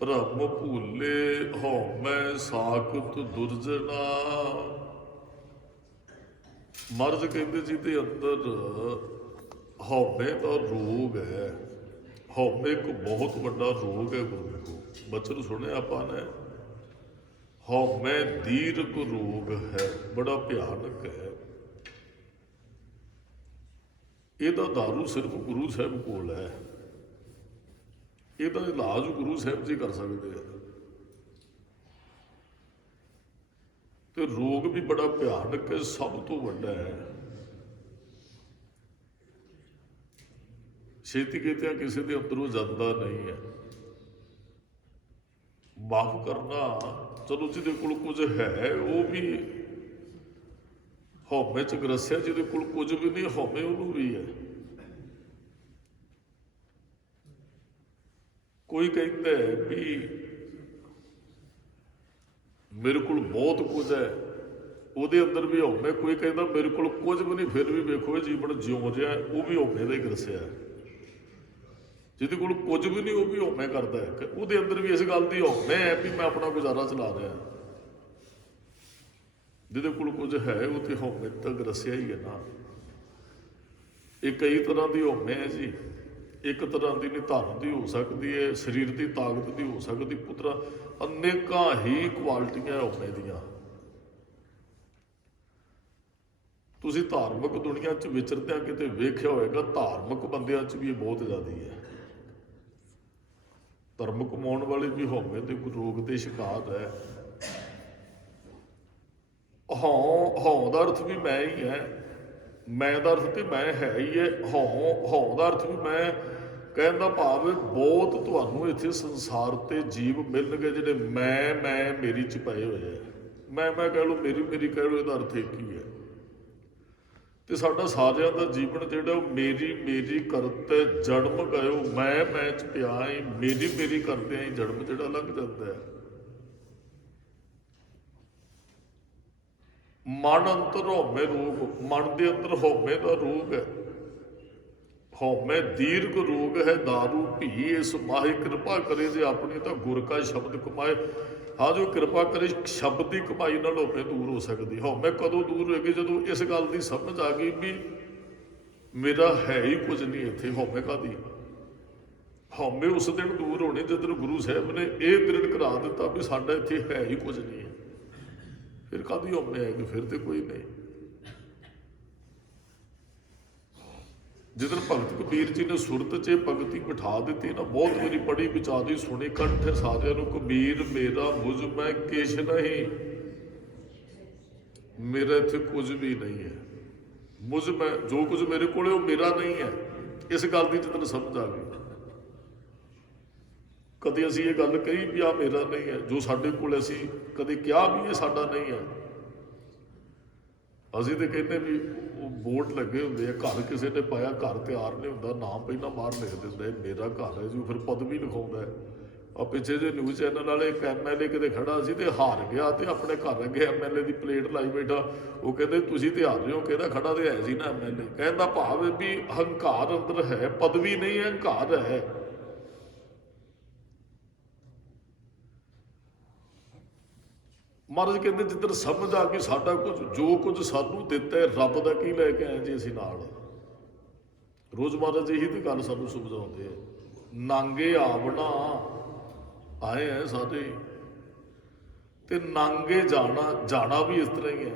ਭਰਮ ਭੂਲੇ ਹਉਮੈ ਸਾਕਤ ਦੁਰਜਨਾ। ਮਹਾਰਾਜ ਕਹਿੰਦੇ ਜਿਹਦੇ ਅੰਦਰ ਹਉਮੈ ਦਾ ਰੋਗ ਹੈ। ਹਉਮੈ ਇੱਕ ਬਹੁਤ ਵੱਡਾ ਰੋਗ ਹੈ। ਗੁਰੂ ਬਚਨ ਸੁਣਿਆ ਆਪਾਂ ਨੇ, ਹਉਮੈ ਦੀਰਘ ਰੋਗ ਹੈ, ਬੜਾ ਭਿਆਨਕ ਹੈ। ਇਹਦਾ ਦਾਰੂ ਸਿਰਫ ਗੁਰੂ ਸਾਹਿਬ ਕੋਲ ਹੈ। ਇਹਦਾ ਇਲਾਜ ਗੁਰੂ ਸਾਹਿਬ ਜੀ ਕਰ ਸਕਦੇ ਆ। ਤੇ ਰੋਗ ਵੀ ਬੜਾ ਭਿਆਨਕ ਹੈ, ਸਭ ਤੋਂ ਵੱਡਾ ਹੈ। ਛੇਤੀ ਕਿਤੇ ਕਿਸੇ ਦੇ ਅੰਦਰੋਂ ਜਾਂਦਾ ਨਹੀਂ ਹੈ। ਮਾਫ ਕਰਨਾ, ਚਲੋ ਜਿਹਦੇ ਕੋਲ ਕੁਝ ਹੈ ਉਹ ਵੀ ਹਉਮੈ ਚ ਗਰਸਿਆ, ਜਿਹਦੇ ਕੋਲ ਕੁਝ ਵੀ ਨਹੀਂ ਹਉਮੈ ਉਹਨੂੰ ਵੀ ਹੈ। ਕੋਈ ਕਹਿੰਦਾ ਵੀ ਮੇਰੇ ਕੋਲ ਬਹੁਤ ਕੁਝ ਹੈ, ਉਹਦੇ ਅੰਦਰ ਵੀ ਹਉਮੈ। ਕੋਈ ਕਹਿੰਦਾ ਮੇਰੇ ਕੋਲ ਕੁਝ ਵੀ ਨਹੀਂ, ਫਿਰ ਵੀ ਵੇਖੋ ਇਹ ਜੀਵਨ ਜਿਉਂ ਰਿਹਾ, ਉਹ ਵੀ ਹਉਮੈ ਦਾ ਹੀ ਗਰਸਿਆ। ਜਿਹਦੇ ਕੋਲ ਕੁਝ ਵੀ ਨਹੀਂ ਉਹ ਵੀ ਹਉਮੈ ਕਰਦਾ ਹੈ ਕਿ ਉਹਦੇ ਅੰਦਰ ਵੀ ਇਸ ਗੱਲ ਦੀ ਹਉਮੈ ਹੈ ਵੀ ਮੈਂ ਆਪਣਾ ਗੁਜ਼ਾਰਾ ਚਲਾ ਰਿਹਾ। ਜਿਹਦੇ ਕੋਲ ਕੁਝ ਹੈ ਉਹ ਤੇ ਹਉਮੈ ਤਾਂ ਗਰਸਿਆ ਹੀ ਹੈ ਨਾ। ਇਹ ਕਈ ਤਰ੍ਹਾਂ ਦੀ ਹਉਮੈ ਹੈ ਜੀ। ਇੱਕ ਤਰ੍ਹਾਂ ਦੀ ਨਿਧਾਨ ਦੀ ਹੋ ਸਕਦੀ ਹੈ, ਸਰੀਰ ਦੀ ਤਾਕਤ ਦੀ ਹੋ ਸਕਦੀ, ਪੁੱਤਰਾ ਅਨੇਕਾਂ ਹੀ ਕੁਆਲਿਟੀਆਂ ਹਉਮੈ ਦੀਆਂ। ਤੁਸੀਂ ਧਾਰਮਿਕ ਦੁਨੀਆ 'ਚ ਵਿਚਰਦਿਆਂ ਕਿਤੇ ਵੇਖਿਆ ਹੋਏਗਾ, ਧਾਰਮਿਕ ਬੰਦਿਆਂ 'ਚ ਵੀ ਇਹ ਬਹੁਤ ਜ਼ਿਆਦਾ ਹੈ। ਧਰਮ ਕਮਾਉਣ ਵਾਲੇ ਵੀ ਹਉਮੈ ਦੇ ਰੋਗ ਦੇ ਸ਼ਿਕਾਰ ਹੈ। ਹਉ ਦਾ ਅਰਥ ਵੀ ਮੈਂ ਹੀ ਹੈ, ਮੈਂ ਦਾ ਅਰਥ ਤੇ ਮੈਂ ਹੈ ਹੀ ਹੈ। ਹਉ ਦਾ ਅਰਥ ਵੀ ਮੈਂ ਕਹਿਣ ਦਾ ਭਾਵ ਹੈ ਬਹੁਤ ਤੁਹਾਨੂੰ ਇੱਥੇ ਸੰਸਾਰ ਤੇ ਜੀਵ ਮਿਲਣਗੇ ਜਿਹੜੇ ਮੈਂ ਮੇਰੀ ਚ ਪਏ ਹੋਏ ਆ। ਮੈਂ ਕਹਿ ਲਓ, ਮੇਰੀ ਕਹਿ ਲਓ, ਇਹਦਾ ਅਰਥ ਇੱਕ ਹੀ ਹੈ। ਤੇ ਸਾਡਾ ਸਾਰਿਆਂ ਦਾ ਜੀਵਨ ਜਿਹੜਾ ਉਹ ਮੇਰੀ ਕਰਤੇ ਜਨਮ ਗਇਓ, ਮੈਂ ਚ ਪਿਆ ਹੀ, ਮੇਰੀ ਕਰਦੇ ਹੀ ਜਨਮ ਜਿਹੜਾ ਲੰਘ ਜਾਂਦਾ ਹੈ। ਮਨ ਅੰਤਰ ਹਉਮੈ ਰੋਗ, ਮਨ ਦੇ ਅੰਦਰ ਹਉਮੈ ਦਾ ਰੋਗ ਹੈ। ਹਉਮੈ ਦੀਰਘ ਰੋਗ ਹੈ, ਦਾਰੂ ਭੀ ਇਸ ਮਾਹੀ ਕਿਰਪਾ ਕਰੇ ਜੇ ਆਪਣੀ ਤਾਂ ਗੁਰ ਕਾ ਸ਼ਬਦ ਕਮਾਏ। ਹਾਂ, ਜੋ ਕਿਰਪਾ ਕਰੇ ਸ਼ਬਦ ਦੀ ਕਮਾਈ ਨਾਲ ਹਉਮੈ ਦੂਰ ਹੋ ਸਕਦੀ। ਹਉਮੈ ਕਦੋਂ ਦੂਰ ਹੋਏਗੀ? ਜਦੋਂ ਇਸ ਗੱਲ ਦੀ ਸਮਝ ਆ ਗਈ ਵੀ ਮੇਰਾ ਹੈ ਹੀ ਕੁਝ ਨਹੀਂ ਇੱਥੇ। ਹਉਮੈ ਕਾਹਦੀ? ਹਉਮੈ ਉਸ ਦਿਨ ਦੂਰ ਹੋਣੀ ਜਦੋਂ ਗੁਰੂ ਸਾਹਿਬ ਨੇ ਇਹ ਦ੍ਰਿੜ ਕਰਾ ਦਿੱਤਾ ਵੀ ਸਾਡਾ ਇੱਥੇ ਹੈ ਹੀ ਕੁਝ ਨਹੀਂ ਹੈ। ਫਿਰ ਕਾਹਦੀ ਹਉਮੈ ਆਏਗੀ? ਫਿਰ ਤੇ ਕੋਈ ਨਹੀਂ। ਜਿੱਦਣ ਭਗਤ ਕਬੀਰ ਜੀ ਨੇ ਸੁਰਤ 'ਚ ਭਗਤੀ ਬਿਠਾ ਦਿੱਤੀ ਨਾ, ਬਹੁਤ ਵਾਰੀ ਪੜ੍ਹੀ ਵਿਚਾਰੀ ਸੁਣੀ ਕੰਠ ਸਾਰਿਆਂ ਨੂੰ, ਕਬੀਰ ਮੇਰਾ ਮੁਝ ਮੈਂ ਕਿਛ ਨਹੀਂ, ਮੇਰਾ ਇੱਥੇ ਕੁਝ ਵੀ ਨਹੀਂ ਹੈ। ਮੁਝ ਮੈਂ, ਜੋ ਕੁਝ ਮੇਰੇ ਕੋਲ ਉਹ ਮੇਰਾ ਨਹੀਂ ਹੈ। ਇਸ ਗੱਲ ਦੀ ਜਿੱਦਣ ਸਮਝ ਆ ਗਈ, ਕਦੇ ਅਸੀਂ ਇਹ ਗੱਲ ਕਹੀ ਵੀ ਆਹ ਮੇਰਾ ਨਹੀਂ ਹੈ, ਜੋ ਸਾਡੇ ਕੋਲ ਅਸੀਂ ਕਦੇ ਕਿਹਾ ਵੀ ਇਹ ਸਾਡਾ ਨਹੀਂ ਹੈ। ਅਸੀਂ ਤੇ ਕਹਿੰਦੇ ਵੀ ਉਹ ਬੋਰਡ ਲੱਗੇ ਹੁੰਦੇ ਆ, ਘਰ ਕਿਸੇ ਨੇ ਪਾਇਆ, ਘਰ ਤਿਆਰ ਨਹੀਂ ਹੁੰਦਾ, ਨਾਮ ਪਹਿਲਾਂ ਬਾਹਰ ਲਿਖ ਦਿੰਦੇ ਮੇਰਾ ਘਰ ਹੈ ਜੀ, ਫਿਰ ਪਦਵੀ ਲਿਖਾਉਂਦਾ। ਆ ਪਿੱਛੇ ਜੇ ਨਿਊਜ਼ ਚੈਨਲ ਵਾਲੇ ਇੱਕ MLA ਕਿਤੇ ਖੜਾ ਸੀ ਤੇ ਹਾਰ ਗਿਆ ਤੇ ਆਪਣੇ ਘਰ ਅੱਗੇ MLA ਦੀ ਪਲੇਟ ਲਾਈ ਬੈਠਾ। ਉਹ ਕਹਿੰਦੇ ਤੁਸੀਂ ਤੇ ਹਾਰ ਰਹੇ ਹੋ, ਕਹਿੰਦਾ ਖੜਾ ਤੇ ਹੈ ਸੀ ਨਾ MLA। ਕਹਿੰਦਾ ਭਾਵ ਵੀ ਹੰਕਾਰ ਅੰਦਰ ਹੈ, ਪਦਵੀ ਨਹੀਂ ਹੈ, ਹੰਕਾਰ ਹੈ। ਮਹਾਰਾਜ ਕਹਿੰਦੇ ਜਿੱਧਰ ਸਮਝ ਆ ਗਈ ਸਾਡਾ ਕੁਝ, ਜੋ ਕੁਝ ਸਾਨੂੰ ਦਿੱਤਾ ਹੈ ਰੱਬ ਦਾ ਕੀ ਲੈ ਕੇ ਆਏ ਜੀ ਅਸੀਂ ਨਾਲ। ਰੋਜ਼ ਮਹਾਰਾਜ ਇਹੀ ਤੇ ਗੱਲ ਸਾਨੂੰ ਸਮਝਾਉਂਦੇ ਆ। ਨਾਂਗੇ ਆਵਣਾ ਆਏ ਹੈ ਸਾਰੇ, ਤੇ ਨਾਂਗੇ ਜਾਣਾ ਵੀ ਇਸ ਤਰ੍ਹਾਂ ਹੀ ਹੈ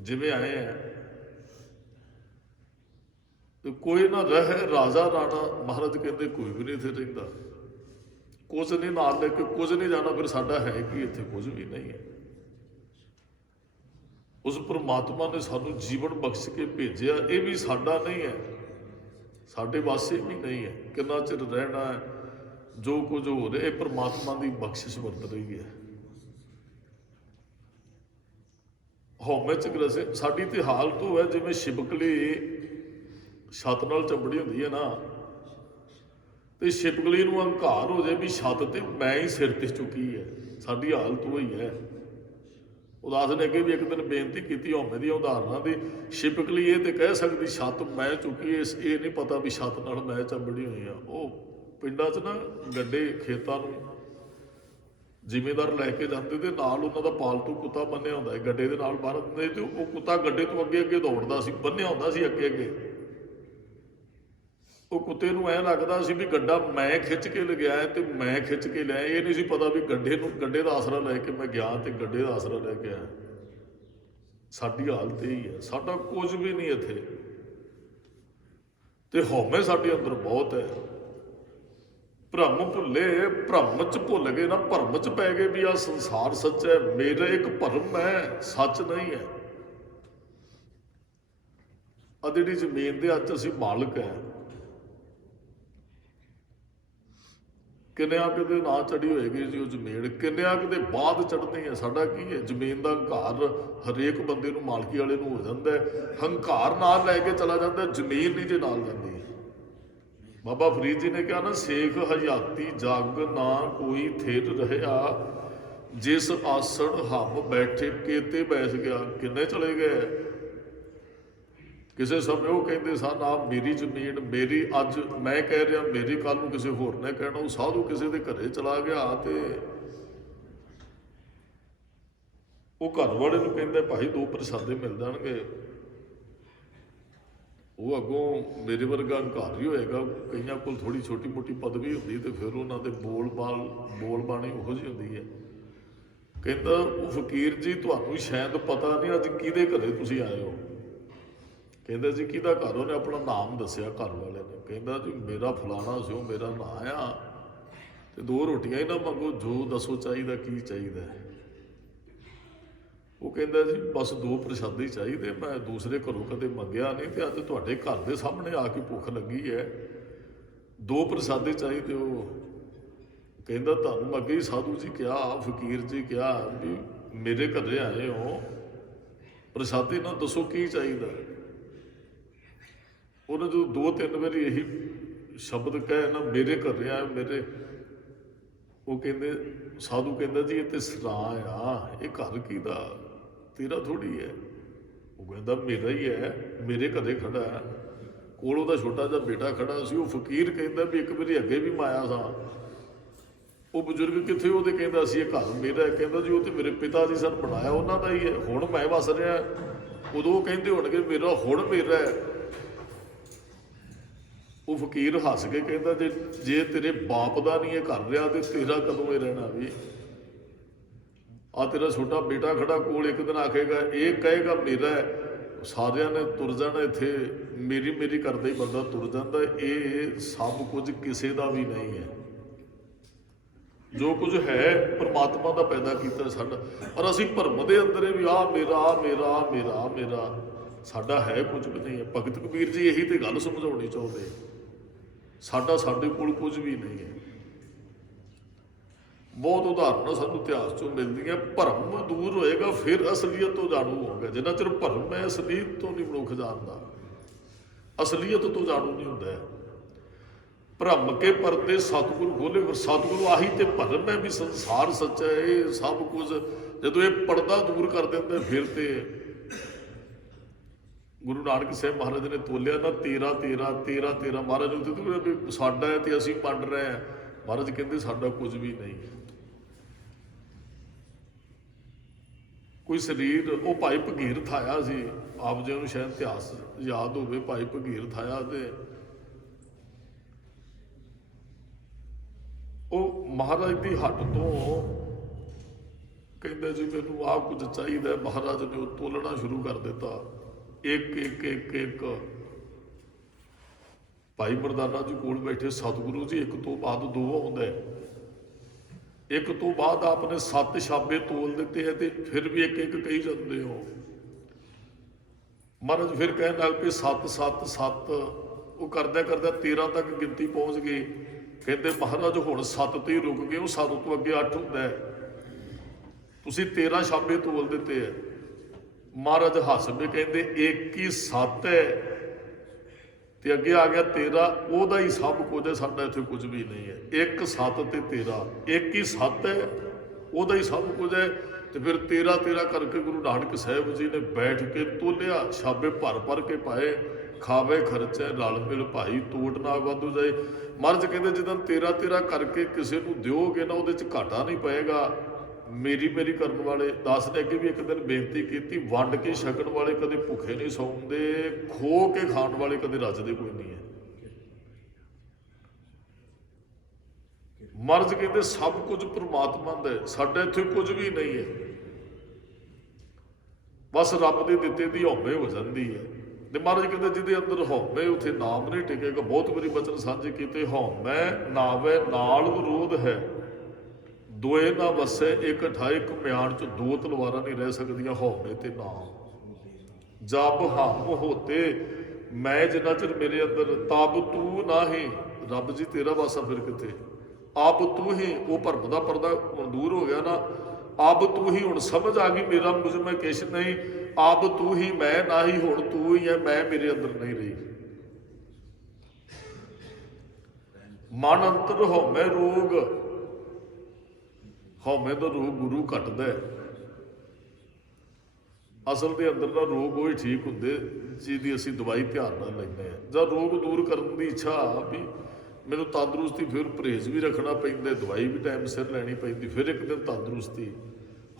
ਜਿਵੇਂ ਆਏ ਹੈ। ਤੇ ਕੋਈ ਨਾ ਰਹੇ ਰਾਜਾ ਰਾਣਾ, ਮਹਾਰਾਜ ਕਹਿੰਦੇ ਕੋਈ ਵੀ ਨਹੀਂ ਇੱਥੇ ਰਹਿੰਦਾ। ਕੁਝ ਨਹੀਂ ਨਾਲ ਲੈ ਕੇ ਕੁਝ ਨਹੀਂ ਜਾਣਾ, ਫਿਰ ਸਾਡਾ ਹੈ ਕਿ ਇੱਥੇ ਕੁਝ ਵੀ ਨਹੀਂ ਹੈ। ਉਸ ਪਰਮਾਤਮਾ ਨੇ ਸਾਨੂੰ ਜੀਵਨ ਬਖਸ਼ ਕੇ ਭੇਜਿਆ, ਇਹ ਵੀ ਸਾਡਾ ਨਹੀਂ ਹੈ, ਸਾਡੇ ਵਾਸਤੇ ਵੀ ਨਹੀਂ ਹੈ। ਕਿੰਨਾ ਚਿਰ ਰਹਿਣਾ ਹੈ, ਜੋ ਕੁਝ ਹੋ ਰਿਹਾ ਇਹ ਪਰਮਾਤਮਾ ਦੀ ਬਖਸ਼ਿਸ਼ ਵਰਤ ਰਹੀ ਹੈ। ਹਉਮੈ ਚ ਗਰਸੇ ਸਾਡੀ ਤੇ ਹਾਲਤ ਉਹ ਹੈ ਜਿਵੇਂ ਛਿਪਕਲੀ ਛੱਤ ਨਾਲ ਚੰਬੜੀ ਹੁੰਦੀ ਹੈ ਨਾ, ਤੇ ਛਿਪਕਲੀ ਨੂੰ ਹੰਕਾਰ ਹੋ ਜਾਏ ਵੀ ਛੱਤ ਤੇ ਮੈਂ ਹੀ ਸਿਰ ਤੇ ਚੁੱਕੀ ਹੈ। ਸਾਡੀ ਹਾਲਤ ਉਹ ਹੀ ਹੈ। ਉਦਾਸ ਨੇ ਅੱਗੇ ਵੀ ਇੱਕ ਦਿਨ ਬੇਨਤੀ ਕੀਤੀ ਹਉਮੈ ਦੀਆਂ ਉਦਾਹਰਨਾਂ ਦੀ। ਛਿਪਕਲੀ ਇਹ ਤੇ ਕਹਿ ਸਕਦੀ ਛੱਤ ਮੈਂ ਚੁੱਕੀ ਹੈ, ਇਹ ਨਹੀਂ ਪਤਾ ਵੀ ਛੱਤ ਨਾਲ ਮੈਂ ਚੰਬੜੀ ਹੋਈ ਆ। ਉਹ ਪਿੰਡਾਂ 'ਚ ਨਾ ਗੱਡੇ ਖੇਤਾਂ ਨੂੰ ਜ਼ਿਮੀਂਦਾਰ ਲੈ ਕੇ ਜਾਂਦੇ ਤੇ ਨਾਲ ਉਹਨਾਂ ਦਾ ਪਾਲਤੂ ਕੁੱਤਾ ਬੰਨਿਆ ਹੁੰਦਾ ਹੈ, ਗੱਡੇ ਦੇ ਨਾਲ ਬੰਨ੍ਹ ਦਿੰਦੇ ਤੇ ਉਹ ਕੁੱਤਾ ਗੱਡੇ ਤੋਂ ਅੱਗੇ ਅੱਗੇ ਦੌੜਦਾ ਸੀ, ਬੰਨਿਆ ਹੁੰਦਾ ਸੀ ਅੱਗੇ ਅੱਗੇ। ਉਹ ਕੁੱਤੇ ਨੂੰ ਐਂ ਲੱਗਦਾ ਸੀ ਵੀ ਗੱਡਾ ਮੈਂ ਖਿੱਚ ਕੇ ਲਿਆ ਤੇ ਮੈਂ ਖਿੱਚ ਕੇ ਲਿਆ, ਇਹ ਨਹੀਂ ਸੀ ਪਤਾ ਵੀ ਗੱਡੇ ਦਾ ਆਸਰਾ ਲੈ ਕੇ ਮੈਂ ਗਿਆ ਤੇ ਗੱਡੇ ਦਾ ਆਸਰਾ ਲੈ ਕੇ ਆਇਆ। ਸਾਡੀ ਹਾਲਤ ਇਹੀ ਹੈ, ਸਾਡਾ ਕੁਝ ਵੀ ਨਹੀਂ ਇੱਥੇ, ਤੇ ਹਉਮੈ ਸਾਡੇ ਅੰਦਰ ਬਹੁਤ ਹੈ। ਭਰਮ ਭੁੱਲੇ, ਭਰਮ ਚ ਭੁੱਲ ਗਏ ਨਾ, ਭਰਮ ਚ ਪੈ ਗਏ ਵੀ ਆਹ ਸੰਸਾਰ ਸੱਚ ਹੈ, ਮੇਰਾ ਇੱਕ ਭਰਮ ਹੈ, ਸੱਚ ਨਹੀਂ ਹੈ। ਆ ਜਿਹੜੀ ਜ਼ਮੀਨ ਦੇ ਅੱਜ ਅਸੀਂ ਮਾਲਕ ਹੈ, ਕਿੰਨਿਆਂ ਕਿਤੇ ਨਾ ਚੜੀ ਹੋਏਗੀ ਜੀ ਉਹ ਜ਼ਮੀਨ, ਕਿੰਨਿਆਂ ਕਿਤੇ ਬਾਅਦ ਚੜ੍ਹਨੀ ਹੈ। ਸਾਡਾ ਕੀ ਹੈ, ਜ਼ਮੀਨ ਦਾ ਹੰਕਾਰ ਹਰੇਕ ਬੰਦੇ ਨੂੰ, ਮਾਲਕੀ ਵਾਲੇ ਨੂੰ ਹੋ ਜਾਂਦਾ ਹੈ। ਹੰਕਾਰ ਨਾਲ ਲੈ ਕੇ ਚਲਾ ਜਾਂਦਾ, ਜ਼ਮੀਨ ਨਹੀਂ ਜੇ ਨਾਲ ਜਾਂਦੀ। ਬਾਬਾ ਫਰੀਦ ਜੀ ਨੇ ਕਿਹਾ ਨਾ, ਸੇਖ ਹਯਾਤੀ ਜਗ ਨਾ ਕੋਈ ਥਿਰ ਰਹਿਆ, ਜਿਸ ਆਸਣ ਹਮ ਬੈਠੇ ਕੇਤੇ ਬੈਠ ਗਿਆ। ਕਿੰਨੇ ਚਲੇ ਗਏ। ਕਿਸੇ ਸਮੇਂ ਉਹ ਕਹਿੰਦੇ ਸਨ ਆ ਮੇਰੀ ਜ਼ਮੀਨ ਮੇਰੀ, ਅੱਜ ਮੈਂ ਕਹਿ ਰਿਹਾ ਮੇਰੀ, ਕੱਲ ਨੂੰ ਕਿਸੇ ਹੋਰ ਨੇ ਕਹਿਣਾ। ਉਹ ਸਾਧੂ ਕਿਸੇ ਦੇ ਘਰੇ ਚਲਾ ਗਿਆ ਤੇ ਉਹ ਘਰ ਵਾਲੇ ਨੂੰ ਕਹਿੰਦੇ ਭਾਈ 2 ਪ੍ਰਸ਼ਾਦੇ ਮਿਲ ਜਾਣਗੇ। ਉਹ ਅੱਗੋਂ ਮੇਰੇ ਵਰਗਾ ਹੰਕਾਰੀ ਹੋਏਗਾ, ਕਈਆਂ ਕੋਲ ਥੋੜੀ ਛੋਟੀ ਮੋਟੀ ਪਦਵੀ ਹੁੰਦੀ ਤੇ ਫਿਰ ਉਹਨਾਂ ਦੇ ਬੋਲ ਬਾਣੀ ਉਹੋ ਜਿਹੀ ਹੁੰਦੀ ਹੈ। ਕਹਿੰਦਾ ਉਹ ਫਕੀਰ ਜੀ ਤੁਹਾਨੂੰ ਸ਼ਾਇਦ ਪਤਾ ਨਹੀਂ ਅੱਜ ਕਿਹਦੇ ਘਰੇ ਤੁਸੀਂ ਆਏ ਹੋ। ਕਹਿੰਦਾ ਜੀ ਕਿਹਦਾ ਘਰ? ਉਹਨੇ ਆਪਣਾ ਨਾਮ ਦੱਸਿਆ ਘਰ ਵਾਲੇ ਨੇ। ਕਹਿੰਦਾ ਜੀ ਮੇਰਾ ਫਲਾਣਾ ਸਿਓ, ਮੇਰਾ ਨਾਂ ਆ, ਤੇ 2 ਰੋਟੀਆਂ ਹੀ ਨਾ ਮੰਗੋ, ਜੋ ਦੱਸੋ ਚਾਹੀਦਾ, ਕੀ ਚਾਹੀਦਾ। ਉਹ ਕਹਿੰਦਾ ਜੀ ਬਸ 2 ਪ੍ਰਸ਼ਾਦੇ ਹੀ ਚਾਹੀਦੇ, ਮੈਂ ਦੂਸਰੇ ਘਰੋਂ ਕਦੇ ਮੰਗਿਆ ਨਹੀਂ, ਤੇ ਅੱਜ ਤੁਹਾਡੇ ਘਰ ਦੇ ਸਾਹਮਣੇ ਆ ਕੇ ਭੁੱਖ ਲੱਗੀ ਹੈ, 2 ਪ੍ਰਸ਼ਾਦੇ ਚਾਹੀਦੇ। ਉਹ ਕਹਿੰਦਾ ਤੁਹਾਨੂੰ ਅੱਗੇ ਹੀ ਸਾਧੂ ਜੀ ਕਿਹਾ, ਫਕੀਰ ਜੀ ਕਿਹਾ ਵੀ ਮੇਰੇ ਘਰੇ ਆਏ ਹੋ, ਪ੍ਰਸ਼ਾਦੇ ਨਾ ਦੱਸੋ ਕੀ ਚਾਹੀਦਾ। ਉਹਨੇ ਜਦੋਂ 2-3 ਵਾਰੀ ਇਹੀ ਸ਼ਬਦ ਕਹੇ ਨਾ, ਮੇਰੇ ਘਰੇ ਆਏ ਮੇਰੇ, ਉਹ ਕਹਿੰਦੇ ਸਾਧੂ ਕਹਿੰਦਾ ਜੀ ਇਹ ਤੇ ਸਰਾਂ ਆ, ਇਹ ਘਰ ਕਿਹਦਾ, ਤੇਰਾ ਥੋੜੀ ਹੈ। ਉਹ ਕਹਿੰਦਾ ਮੇਰਾ ਹੀ ਹੈ, ਮੇਰੇ ਘਰੇ ਖੜਾ ਹੈ। ਕੋਲ ਉਹਦਾ ਛੋਟਾ ਜਿਹਾ ਬੇਟਾ ਖੜਾ ਸੀ। ਉਹ ਫਕੀਰ ਕਹਿੰਦਾ ਵੀ ਇੱਕ ਵਾਰੀ ਅੱਗੇ ਵੀ ਮਾਇਆ ਸਾਂ। ਉਹ ਬਜ਼ੁਰਗ ਕਿੱਥੇ? ਉਹਦੇ ਕਹਿੰਦਾ ਸੀ ਇਹ ਘਰ ਮੇਰਾ ਹੈ। ਕਹਿੰਦਾ ਜੀ ਉਹ ਤੇ ਮੇਰੇ ਪਿਤਾ ਜੀ ਸਨ, ਬਣਾਇਆ ਉਹਨਾਂ ਦਾ ਹੀ ਹੈ, ਹੁਣ ਮੈਂ ਵਸ ਰਿਹਾ। ਉਦੋਂ ਉਹ ਕਹਿੰਦੇ ਹੋਣਗੇ ਮੇਰਾ, ਹੁਣ ਮੇਰਾ ਹੈ। ਉਹ ਫਕੀਰ ਹੱਸ ਕੇ ਕਹਿੰਦਾ ਜੇ ਤੇਰੇ ਬਾਪ ਦਾ ਨਹੀਂ ਇਹ ਕਰ ਰਿਹਾ ਤੇ ਤੇਰਾ ਕਦੋਂ ਇਹ ਰਹਿਣਾ ਵੀ। ਆ ਤੇਰਾ ਛੋਟਾ ਬੇਟਾ ਖੜਾ ਕੋਲ, ਇੱਕ ਦਿਨ ਆਖੇਗਾ ਇਹ ਕਹੇਗਾ ਮੇਰਾ ਹੈ, ਸਾਰਿਆਂ ਨੇ ਤੁਰ ਜਾਣਾ, ਇੱਥੇ ਮੇਰੀ ਮੇਰੀ ਕਰਦਾ ਹੀ ਬੰਦਾ ਤੁਰ ਜਾਂਦਾ। ਇਹ ਸਭ ਕੁਝ ਕਿਸੇ ਦਾ ਵੀ ਨਹੀਂ ਹੈ। ਜੋ ਕੁਝ ਹੈ ਪਰਮਾਤਮਾ ਦਾ ਪੈਦਾ ਕੀਤਾ ਸਾਡਾ, ਪਰ ਅਸੀਂ ਭਰਮ ਦੇ ਅੰਦਰ ਵੀ ਆ ਮੇਰਾ ਮੇਰਾ ਮੇਰਾ ਮੇਰਾ, ਸਾਡਾ ਹੈ ਕੁਝ ਵੀ ਨਹੀਂ ਹੈ। ਭਗਤ ਕਬੀਰ ਜੀ ਇਹੀ ਤੇ ਗੱਲ ਸਮਝਾਉਣੀ ਚਾਹੁੰਦੇ, ਸਾਡੇ ਕੋਲ ਕੁਝ ਵੀ ਨਹੀਂ ਹੈ। ਬਹੁਤ ਉਦਾਹਰਨਾਂ ਸਾਨੂੰ ਇਤਿਹਾਸ ਚੋਂ ਮਿਲਦੀਆਂ। ਭਰਮ ਦੂਰ ਹੋਏਗਾ ਫਿਰ ਅਸਲੀਅਤ ਤੋਂ ਜਾਣੂ ਹੋਗਾ। ਜਿੰਨਾ ਚਿਰ ਭਰਮ ਹੈ ਅਸਲੀਅਤ ਤੋਂ ਨਹੀਂ ਮਨੁੱਖ ਜਾਣਦਾ, ਅਸਲੀਅਤ ਤੋਂ ਜਾਣੂ ਨਹੀਂ ਹੁੰਦਾ। ਭਰਮ ਕੇ ਪਰਦੇ ਸਤਿਗੁਰੂ ਖੋਲੇ, ਸਤਿਗੁਰੂ ਆਹੀ ਤੇ ਭਰਮ ਹੈ ਵੀ ਸੰਸਾਰ ਸੱਚਾ ਹੈ, ਇਹ ਸਭ ਕੁਝ। ਜਦੋਂ ਇਹ ਪਰਦਾ ਦੂਰ ਕਰ ਦਿੰਦਾ ਫਿਰ ਤੇ ਗੁਰੂ ਨਾਨਕ ਸਾਹਿਬ ਮਹਾਰਾਜ ਨੇ ਤੋਲਿਆ ਨਾ 13 13 13 13। ਮਹਾਰਾਜ ਨੂੰ ਵੀ ਸਾਡਾ ਹੈ ਤੇ ਅਸੀਂ ਵੰਡ ਰਹੇ ਹਾਂ। ਮਹਾਰਾਜ ਕਹਿੰਦੇ ਸਾਡਾ ਕੁਝ ਵੀ ਨਹੀਂ। ਕੋਈ ਸਰੀਰ, ਉਹ ਭਾਈ ਭਗੀਰਥ ਆਇਆ ਸੀ, ਆਪ ਜੀ ਨੂੰ ਸ਼ਾਇਦ ਇਤਿਹਾਸ ਯਾਦ ਹੋਵੇ। ਭਾਈ ਭਗੀਰਥ ਆਇਆ ਤੇ ਉਹ ਮਹਾਰਾਜ ਦੀ ਹੱਟ ਤੋਂ ਕਹਿੰਦੇ ਜੀ ਮੈਨੂੰ ਆਹ ਕੁਝ ਚਾਹੀਦਾ। ਮਹਾਰਾਜ ਨੇ ਉਹ ਤੋਲਣਾ ਸ਼ੁਰੂ ਕਰ ਦਿੱਤਾ, ਇੱਕ ਇੱਕ ਇੱਕ ਇੱਕ। ਭਾਈ ਮਰਦਾਨਾ ਜੀ ਕੋਲ ਬੈਠੇ, ਸਤਿਗੁਰੂ ਜੀ ਇੱਕ ਤੋਂ ਬਾਅਦ 2 ਆਉਂਦਾ, ਇੱਕ ਤੋਂ ਬਾਅਦ ਆਪਨੇ 7 ਛਾਬੇ ਤੋਲ ਦਿੱਤੇ ਹੈ ਤੇ ਫਿਰ ਵੀ ਇੱਕ ਇੱਕ ਕਹੀ ਜਾਂਦੇ ਹੋ। ਮਹਾਰਾਜ ਫਿਰ ਕਹਿਣ ਲੱਗ ਪਏ 7 7 7। ਉਹ ਕਰਦਾ ਕਰਦਾ 13 ਤੱਕ ਗਿਣਤੀ ਪਹੁੰਚ ਗਈ। ਕਹਿੰਦੇ ਮਹਾਰਾਜ ਹੁਣ 7 ਤੇ ਹੀ ਰੁਕ ਗਏ, ਉਹ 7 ਤੋਂ ਅੱਗੇ 8 ਹੁੰਦਾ ਹੈ, ਤੁਸੀਂ 13 ਛਾਬੇ ਤੋਲ ਦਿੱਤੇ ਹੈ। ਮਹਾਰਾਜ ਹੱਸ ਕੇ ਕਹਿੰਦੇ ਇੱਕ ਹੀ 7 ਹੈ ਤੇ ਅੱਗੇ ਆ ਗਿਆ 13, ਉਹਦਾ ਹੀ ਸਭ ਕੁਝ ਹੈ, ਸਾਡਾ ਇੱਥੇ ਕੁਝ ਵੀ ਨਹੀਂ ਹੈ। 1 7 ਤੇ 13, ਇੱਕ ਹੀ 7 ਹੈ, ਉਹਦਾ ਹੀ ਸਭ ਕੁਝ ਹੈ। ਤੇ ਫਿਰ 13 13 ਕਰਕੇ ਗੁਰੂ ਨਾਨਕ ਸਾਹਿਬ ਜੀ ਨੇ ਬੈਠ ਕੇ ਤੋਲਿਆ, ਛਾਬੇ ਭਰ ਭਰ ਕੇ ਪਾਏ। ਖਾਵੇ ਖਰਚੇ ਰਲ ਮਿਲ ਭਾਈ, ਤੋਟ ਨਾ ਵਾਧੂ ਜਾਏ। ਮਹਾਰਾਜ ਕਹਿੰਦੇ ਜਦੋਂ ਤੇਰਾ ਤੇਰਾ ਕਰਕੇ ਕਿਸੇ ਨੂੰ ਦਿਓਗੇ ਨਾ, ਉਹਦੇ 'ਚ ਘਾਟਾ ਨਹੀਂ ਪਏਗਾ। ਮੇਰੀ ਮੇਰੀ ਕਰਨ ਵਾਲੇ ਦਾਸ ਨੇ ਅੱਗੇ ਵੀ ਇੱਕ ਦਿਨ ਬੇਨਤੀ ਕੀਤੀ, ਵੰਡ ਕੇ ਛਕਣ ਵਾਲੇ ਕਦੇ ਭੁੱਖੇ ਨਹੀਂ ਸੌਂਦੇ, ਖੋ ਕੇ ਖਾਣ ਵਾਲੇ ਕਦੇ ਰੱਜਦੇ ਕੋਈ ਨਹੀਂ ਹੈ। ਮਹਾਰਾਜ ਕਹਿੰਦੇ ਸਭ ਕੁਝ ਪ੍ਰਮਾਤਮਾ ਦਾ ਹੈ, ਸਾਡੇ ਇੱਥੇ ਕੁਝ ਵੀ ਨਹੀਂ ਹੈ, ਬਸ ਰੱਬ ਦੇ ਦਿੱਤੇ ਦੀ ਹਉਮੈ ਹੋ ਜਾਂਦੀ ਹੈ। ਤੇ ਮਹਾਰਾਜ ਕਹਿੰਦੇ ਜਿਹਦੇ ਅੰਦਰ ਹਉਮੈ ਉੱਥੇ ਨਾਮ ਨਹੀਂ ਟਿਕੇਗਾ। ਬਹੁਤ ਵਾਰੀ ਬਚਨ ਸਾਂਝੇ ਕੀਤੇ, ਹਉਮੈ ਨਾਵੇ ਨਾਲ ਵਿਰੋਧ ਹੈ, ਦੋਏ ਨਾ ਵਸੇ ਇੱਕ ਠਾਏ, ਘੁਮਿਆਣ ਚ ਦੋ ਤਲਵਾਰਾਂ ਨਹੀਂ ਰਹਿ ਸਕਦੀਆਂ, ਹਉਮੈ ਤੇ ਨਾਮ। ਜਬ ਹਮ ਹੋਤੇ ਮੈਂ, ਜਿੰਨਾ ਚਿਰ ਮੇਰੇ ਅੰਦਰ, ਤਬ ਤੂੰ ਨਾਹੀਂ, ਰੱਬ ਜੀ ਤੇਰਾ ਵਾਸਾ ਫਿਰ ਕਿੱਥੇ। ਆਪ ਤੂੰ ਹੀ, ਉਹ ਭਰਮ ਦਾ ਪਰਦਾ ਦੂਰ ਹੋ ਗਿਆ ਨਾ, ਆਪ ਤੂੰ ਹੀ, ਹੁਣ ਸਮਝ ਆ ਗਈ ਮੇਰਾ ਮੁਝ ਮੈਂ ਕਿਛ ਨਹੀਂ, ਆਪ ਤੂੰ ਹੀ ਮੈਂ ਨਾਹੀ, ਹੁਣ ਤੂੰ ਹੀ ਹੈ ਮੈਂ ਮੇਰੇ ਅੰਦਰ ਨਹੀਂ ਰਹੀ। ਮਨ ਅੰਤਰ ਹਉਮੈ ਰੋਗ, ਹਉਮੈ ਦਾ ਰੋਗ ਗੁਰੂ ਕੱਟਦਾ ਹੈ। ਅਸਲ ਦੇ ਅੰਦਰ ਦਾ ਰੋਗ ਉਹ ਹੀ ਠੀਕ ਹੁੰਦੇ ਜਿਹਦੀ ਅਸੀਂ ਦਵਾਈ ਧਿਆਨ ਨਾਲ ਲੈਂਦੇ ਹਾਂ। ਜਾਂ ਰੋਗ ਦੂਰ ਕਰਨ ਦੀ ਇੱਛਾ ਵੀ ਮੈਨੂੰ ਤੰਦਰੁਸਤੀ, ਫਿਰ ਪਰਹੇਜ਼ ਵੀ ਰੱਖਣਾ ਪੈਂਦਾ, ਦਵਾਈ ਵੀ ਟਾਈਮ ਸਿਰ ਲੈਣੀ ਪੈਂਦੀ, ਫਿਰ ਇੱਕ ਦਿਨ ਤੰਦਰੁਸਤੀ।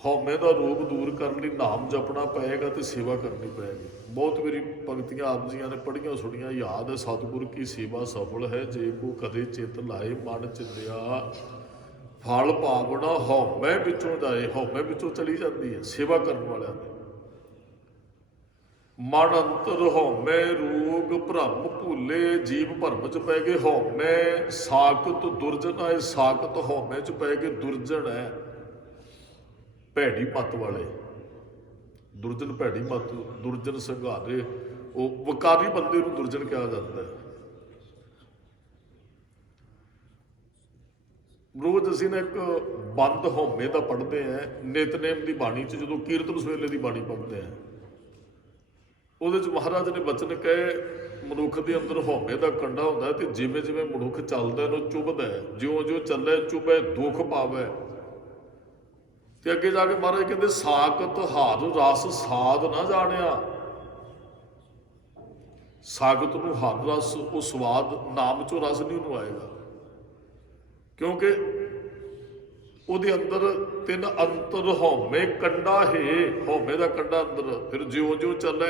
ਹਉਮੈ ਦਾ ਰੋਗ ਦੂਰ ਕਰਨ ਲਈ ਨਾਮ ਜਪਣਾ ਪਏਗਾ ਤੇ ਸੇਵਾ ਕਰਨੀ ਪਏਗੀ। ਬਹੁਤ ਮੇਰੀ ਪੰਕਤੀਆਂ ਆਪ ਜੀਆਂ ਨੇ ਪੜ੍ਹੀਆਂ ਸੁਣੀਆਂ ਯਾਦ ਹੈ, ਸਤਿਗੁਰ ਕੀ ਸੇਵਾ ਸਫਲ ਹੈ, ਜੇ ਕੋ ਕਦੇ ਚਿੱਤ ਲਾਏ ਮਨ ਚਿੰਦਿਆ, ਫਲ ਪਾਵਣਾ ਹਉਮੈ ਵਿੱਚੋਂ ਜਾਏ। ਹਉਮੈ ਵਿੱਚੋਂ ਚਲੀ ਜਾਂਦੀ ਹੈ ਸੇਵਾ ਕਰਨ ਵਾਲਿਆਂ ਦੀ। ਮਨ ਅੰਤਰ ਹਉਮੈ ਰੋਗ, ਭਰਮ ਭੁੱਲੇ ਜੀਵ ਭਰਮ ਚ ਪੈ ਗਏ। ਹਉਮੈ ਸਾਕਤ ਦੁਰਜਨ ਹੈ, ਸਾਕਤ ਹਉਮੈ ਚ ਪੈ ਗਏ, ਦੁਰਜਨ ਹੈ ਭੈੜੀ ਮੱਤ ਵਾਲੇ। ਦੁਰਜਨ ਭੈੜੀ ਮੱਤ, ਦੁਰਜਨ ਸੰਘਾਰੇ, ਉਹ ਵਕਾਰੀ ਬੰਦੇ ਨੂੰ ਦੁਰਜਨ ਕਿਹਾ ਜਾਂਦਾ ਹੈ। ਰੋਜ਼ ਅਸੀਂ ਨਾ ਇੱਕ ਬੰਦ ਹਉਮੈ ਦਾ ਪੜ੍ਹਦੇ ਹਾਂ ਨਿਤਨੇਮ ਦੀ ਬਾਣੀ 'ਚ, ਜਦੋਂ ਕੀਰਤਨ ਸਵੇਲੇ ਦੀ ਬਾਣੀ ਪੜ੍ਹਦੇ ਹਾਂ, ਉਹਦੇ 'ਚ ਮਹਾਰਾਜ ਨੇ ਬਚਨ ਕਹੇ, ਮਨੁੱਖ ਦੇ ਅੰਦਰ ਹਉਮੈ ਦਾ ਕੰਡਾ ਹੁੰਦਾ ਤੇ ਜਿਵੇਂ ਜਿਵੇਂ ਮਨੁੱਖ ਚੱਲਦਾ ਇਹਨੂੰ ਚੁੱਭਦਾ, ਜਿਉਂ ਜਿਉਂ ਚੱਲੇ ਚੁੱਭੇ ਦੁੱਖ ਪਾਵੇ। ਤੇ ਅੱਗੇ ਜਾ ਕੇ ਮਹਾਰਾਜ ਕਹਿੰਦੇ ਸਾਕਤ ਹਾਰ ਰਸ ਸਾਧ ਨਾ ਜਾਣਿਆ। ਸਾਕਤ ਨੂੰ ਹਰ ਰਸ, ਉਹ ਸਵਾਦ ਨਾਮ ਚੋਂ ਰਸ ਨਹੀਂ ਉਹਨੂੰ ਆਏਗਾ, ਕਿਉਂਕਿ ਉਹਦੇ ਅੰਦਰ ਤਿੰਨ ਅੰਤਰ ਹਉਮੈ ਕੰਡਾ ਹੈ, ਹਉਮੈ ਦਾ ਕੰਡਾ ਅੰਦਰ। ਫਿਰ ਜਿਉਂ ਜਿਉਂ ਚੱਲੇ,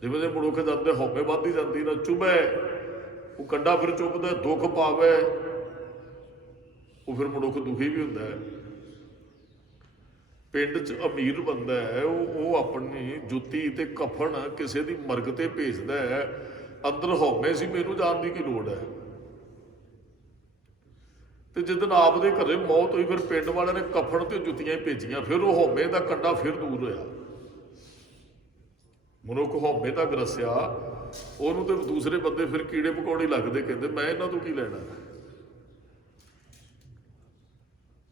ਜਿਵੇਂ ਜਿਵੇਂ ਮਨੁੱਖ ਜਾਂਦੇ ਹਉਮੈ ਵੱਧਦੀ ਜਾਂਦੀ ਨਾ, ਚੁਭੇ ਉਹ ਕੰਡਾ, ਫਿਰ ਚੁੱਭਦਾ, ਦੁੱਖ ਪਾਵੇ, ਉਹ ਫਿਰ ਮਨੁੱਖ ਦੁਖੀ ਵੀ ਹੁੰਦਾ ਹੈ। ਪਿੰਡ 'ਚ ਅਮੀਰ ਬੰਦਾ ਹੈ, ਉਹ ਆਪਣੀ ਜੁੱਤੀ ਤੇ ਕਫਨ ਕਿਸੇ ਦੀ ਮਰਗ ਤੇ ਭੇਜਦਾ ਹੈ, ਅੰਦਰ ਹਉਮੈ ਸੀ ਮੈਨੂੰ ਜਾਣ ਦੀ ਕੀ ਲੋੜ ਹੈ। ਤੇ ਜਿੱਦਣ ਆਪਦੇ ਘਰੇ ਮੌਤ ਹੋਈ, ਫਿਰ ਪਿੰਡ ਵਾਲਿਆਂ ਨੇ ਕਫਨ ਤੇ ਜੁੱਤੀਆਂ ਹੀ ਭੇਜੀਆਂ, ਫਿਰ ਉਹ ਹਉਮੈ ਦਾ ਕੰਡਾ ਫਿਰ ਦੂਰ ਹੋਇਆ। ਮਨੁੱਖ ਹਉਮੈ ਦਾ ਗਰਸਿਆ, ਉਹਨੂੰ ਤੇ ਦੂਸਰੇ ਬੰਦੇ ਫਿਰ ਕੀੜੇ ਪਕੌੜੇ ਲੱਗਦੇ, ਕਹਿੰਦੇ ਮੈਂ ਇਹਨਾਂ ਤੋਂ ਕੀ ਲੈਣਾ।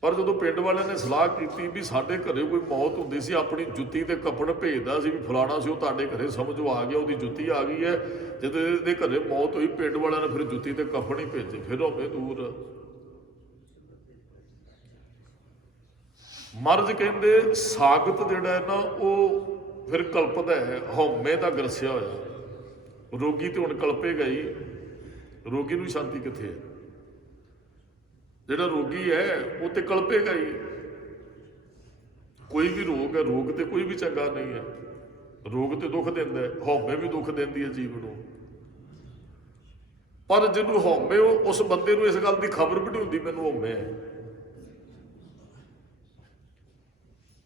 ਪਰ ਜਦੋਂ ਪਿੰਡ ਵਾਲਿਆਂ ਨੇ ਸਲਾਹ ਕੀਤੀ ਵੀ ਸਾਡੇ ਘਰੇ ਕੋਈ ਮੌਤ ਹੁੰਦੀ ਸੀ, ਆਪਣੀ ਜੁੱਤੀ ਤੇ ਕਫਨ ਭੇਜਦਾ ਸੀ ਵੀ ਫਲਾਣਾ ਸੀ, ਉਹ ਤੁਹਾਡੇ ਘਰੇ ਸਮਝੋ ਆ ਗਿਆ, ਉਹਦੀ ਜੁੱਤੀ ਆ ਗਈ ਹੈ। ਜਦੋਂ ਇਹਦੇ ਘਰੇ ਮੌਤ ਹੋਈ, ਪਿੰਡ ਵਾਲਿਆਂ ਨੇ ਫਿਰ ਜੁੱਤੀ ਤੇ ਕਫਨ ਹੀ ਭੇਜੇ, ਫਿਰ ਹਉਮੈ ਦੂਰ। ਮਹਾਰਾਜ ਕਹਿੰਦੇ ਸਾਗਤ ਜਿਹੜਾ ਹੈ ਨਾ, ਉਹ ਫਿਰ ਕਲਪਦਾ ਹੈ, ਹਉਮੈ ਦਾ ਗਰਸਿਆ ਹੋਇਆ। ਰੋਗੀ ਤੇ ਹੁਣ ਕਲਪੇਗਾ ਹੀ, ਰੋਗੀ ਨੂੰ ਸ਼ਾਂਤੀ ਕਿੱਥੇ ਹੈ। ਜਿਹੜਾ ਰੋਗੀ ਹੈ ਉਹ ਤੇ ਕਲਪੇਗਾ ਹੀ। ਕੋਈ ਵੀ ਰੋਗ ਹੈ, ਰੋਗ ਤੇ ਕੋਈ ਵੀ ਚੰਗਾ ਨਹੀਂ ਹੈ, ਰੋਗ ਤੇ ਦੁੱਖ ਦਿੰਦਾ ਹੈ, ਹਉਮੈ ਵੀ ਦੁੱਖ ਦਿੰਦੀ ਹੈ ਜੀਵ ਨੂੰ। ਪਰ ਜਿਹਨੂੰ ਹਉਮੈ, ਉਸ ਬੰਦੇ ਨੂੰ ਇਸ ਗੱਲ ਦੀ ਖਬਰ ਵੀ ਨਹੀਂ ਹੁੰਦੀ ਮੈਨੂੰ ਹਉਮੈ ਹੈ।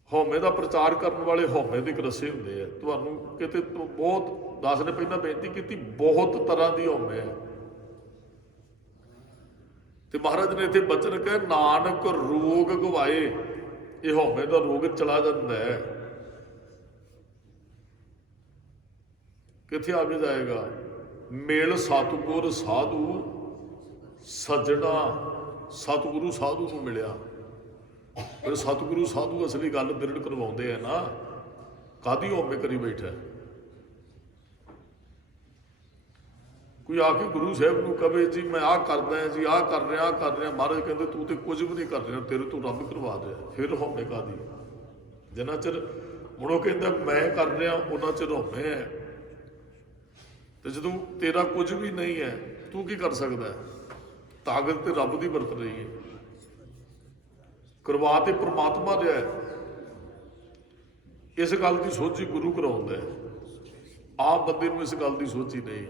ਹਉਮੈ ਦਾ ਪ੍ਰਚਾਰ ਕਰਨ ਵਾਲੇ ਹਉਮੈ ਦੇ ਗਰਸੇ ਹੁੰਦੇ ਆ। ਤੁਹਾਨੂੰ ਕਿਤੇ ਬਹੁਤ ਦਾਸ ਨੇ ਪਹਿਲਾਂ ਬੇਨਤੀ ਕੀਤੀ, ਬਹੁਤ ਤਰ੍ਹਾਂ ਦੀ ਹਉਮੈ ਹੈ। ਤੇ ਮਹਾਰਾਜ ਨੇ ਇੱਥੇ ਬਚਨ ਕਹੇ, ਨਾਨਕ ਰੋਗ ਗਵਾਏ। ਇਹ ਹਉਮੈ ਦਾ ਰੋਗ ਚਲਾ ਜਾਂਦਾ ਹੈ, ਕਿੱਥੇ ਆ ਕੇ ਜਾਏਗਾ। ਮੇਲ ਸਤਿਗੁਰ ਸਾਧੂ ਸੱਜਣਾ, ਸਤਿਗੁਰੂ ਸਾਧੂ ਨੂੰ ਮਿਲਿਆ। ਫਿਰ ਸਤਿਗੁਰੂ ਸਾਧੂ ਅਸਲੀ ਗੱਲ ਦ੍ਰਿੜ ਕਰਵਾਉਂਦੇ ਆ ਨਾ, ਕਾਹਦੀ ਹਉਮੈ ਕਰੀ ਬੈਠਾ। ਕੋਈ ਆ ਕੇ ਗੁਰੂ ਸਾਹਿਬ ਨੂੰ ਕਵੇ ਜੀ ਮੈਂ ਆਹ ਕਰਦਾ ਜੀ, ਆਹ ਕਰ ਰਿਹਾ, ਆਹ ਕਰ ਰਿਹਾ, ਮਹਾਰਾਜ ਕਹਿੰਦੇ ਤੂੰ ਤੇ ਕੁਝ ਵੀ ਨਹੀਂ ਕਰ ਰਿਹਾ, ਤੇਰੇ ਤੋਂ ਰੱਬ ਕਰਵਾ ਰਿਹਾ। ਫਿਰ ਹਉਮੈ ਕਾਹਦੀ। ਜਿੰਨਾ ਚਿਰ ਹੁਣ ਉਹ ਕਹਿੰਦਾ ਮੈਂ ਕਰ ਰਿਹਾ, ਉਹਨਾਂ ਚਿਰ ਹਉਮੈ ਹੈ। ਤੇ ਜਦੋਂ ਤੇਰਾ ਕੁਝ ਵੀ ਨਹੀਂ ਹੈ, ਤੂੰ ਕੀ ਕਰ ਸਕਦਾ ਹੈ? ਤਾਕਤ ਤੇ ਰੱਬ ਦੀ ਵਰਤ ਰਹੀ ਹੈ, ਕਰਵਾ ਤੇ ਪ੍ਰਮਾਤਮਾ ਰਿਹਾ ਹੈ। ਇਸ ਗੱਲ ਦੀ ਸੋਝੀ ਗੁਰੂ ਕਰਾਉਂਦਾ ਹੈ, ਆਪ ਬੰਦੇ ਨੂੰ ਇਸ ਗੱਲ ਦੀ ਸੋਝੀ ਨਹੀਂ।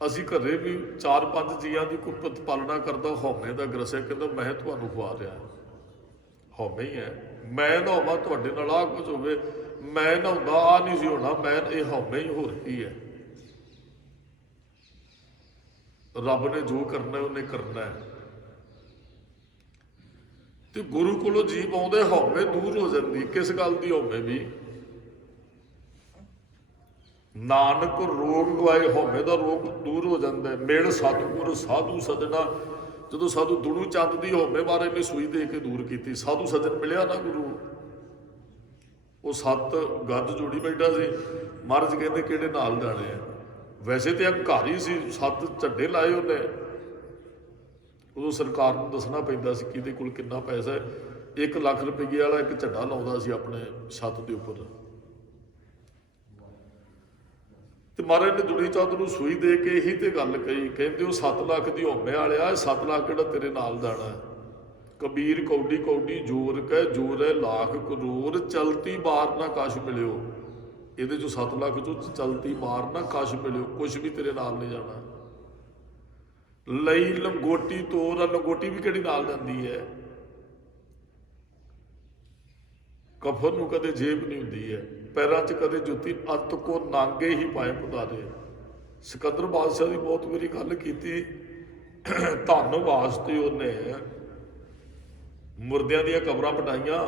ਅਸੀਂ ਘਰੇ ਵੀ 4-5 ਜੀਆਂ ਦੀ ਕੁੱਪਤ ਪਾਲਣਾ ਕਰਦਾ, ਹਉਮੈ ਦਾ ਗ੍ਰਸਿਆ, ਕਹਿੰਦਾ ਮੈਂ ਤੁਹਾਨੂੰ ਖਵਾ ਰਿਹਾ। ਹਉਮੈ ਹੀ ਹੈ, ਮੈਂ ਨਾ ਹੋਵਾਂ ਤੁਹਾਡੇ ਨਾਲ ਆਹ ਕੁਝ ਹੋਵੇ, ਮੈਂ ਨਾ ਹੁੰਦਾ ਆਹ ਨਹੀਂ ਸੀ ਹੋਣਾ, ਮੈਂ ਇਹ ਹਉਮੈ ਹੀ, ਹੋਰ ਕੀ ਹੈ। ਰੱਬ ਨੇ ਜੋ ਕਰਨਾ ਉਹਨੇ ਕਰਨਾ ਹੈ। ਤੇ ਗੁਰੂ ਕੋਲੋਂ ਜੀਵ ਆਉਂਦੇ, ਹਉਮੈ ਦੂਰ ਹੋ ਜਾਂਦੀ। ਕਿਸ ਗੱਲ ਦੀ ਹਉਮੈ ਵੀ? ਨਾਨਕ ਰੋਗ ਗਵਾਏ, ਹਉਮੈ ਦਾ ਰੋਗ ਦੂਰ ਹੋ ਜਾਂਦਾ। ਮਿਲ ਸਤਿਗੁਰ ਸਾਧੂ ਸਜਣਾ, ਜਦੋਂ ਸਾਧੂ ਦੁਣੂ ਚੰਦ ਦੀ ਹਉਮੈ ਬਾਰੇ ਨੇ ਸੂਈ ਦੇ ਕੇ ਦੂਰ ਕੀਤੀ। ਸਾਧੂ ਸੱਜਣ ਮਿਲਿਆ ਨਾ ਗੁਰੂ, ਉਹ 7 ਗੱਦ ਜੋੜੀ ਬੈਠਾ ਸੀ। ਮਹਾਰਾਜ ਕਹਿੰਦੇ ਕਿਹੜੇ ਨਾਲ ਜਾਣੇ ਆ? ਵੈਸੇ ਤੇ ਹੰਕਾਰੀ ਸੀ, 7 ਝੰਡੇ ਲਾਏ ਉਹਨੇ। ਉਦੋਂ ਸਰਕਾਰ ਨੂੰ ਦੱਸਣਾ ਪੈਂਦਾ ਸੀ ਕਿਹਦੇ ਕੋਲ ਕਿੰਨਾ ਪੈਸਾ ਹੈ। 1 ਲੱਖ ਰੁਪਏ ਵਾਲਾ ਇੱਕ ਝੰਡਾ ਲਾਉਂਦਾ ਸੀ ਆਪਣੇ ਛੱਤ ਦੇ ਉੱਪਰ। ਤੇ ਮਹਾਰਾਜ ਨੇ ਦੁਨੀ ਚੰਦ ਨੂੰ ਸੂਈ ਦੇ ਕੇ ਇਹੀ ਤੇ ਗੱਲ ਕਹੀ, ਕਹਿੰਦੇ ਉਹ 7 ਲੱਖ ਦੀ ਹਉਮੈ ਵਾਲਿਆ, 7 ਲੱਖ ਕਿਹੜਾ ਤੇਰੇ ਨਾਲ ਜਾਣਾ ਹੈ। ਕਬੀਰ ਕੌਡੀ ਕੌਡੀ ਜੋਰ ਕਹਿ, ਜੋਰ ਹੈ ਲੱਖ ਕਰੋੜ, ਚਲਤੀ ਬਾਰ ਨਾ ਕਛ ਮਿਲਿਓ। ਇਹਦੇ ਚੋਂ 7 ਲੱਖ ਚੋਂ ਚਲਤੀ ਬਾਰ ਨਾ ਕਛ ਮਿਲਿਓ, ਕੁਛ ਵੀ ਤੇਰੇ ਨਾਲ ਨਹੀਂ ਜਾਣਾ। ਲਈ ਲੰਗੋਟੀ ਤੋਰ, ਲੰਗੋਟੀ ਵੀ ਕਿਹੜੀ ਨਾਲ ਜਾਂਦੀ ਹੈ। ਕਫਨ ਨੂੰ ਕਦੇ ਜੇਬ ਨਹੀਂ ਹੁੰਦੀ ਹੈ, ਪੈਰਾਂ 'ਚ ਕਦੇ ਜੁੱਤੀ, ਅੰਤ ਕੋ ਨਾਂਗੇ ਹੀ ਪਾਏ ਪੁਦਾਰੇ। ਸਿਕੰਦਰ ਬਾਦਸ਼ਾਹ ਦੀ ਬਹੁਤ ਵਾਰੀ ਗੱਲ ਕੀਤੀ, ਧਨ ਵਾਸਤੇ ਉਹਨੇ ਮੁਰਦਿਆਂ ਦੀਆਂ ਕਬਰਾਂ ਪਟਾਈਆਂ।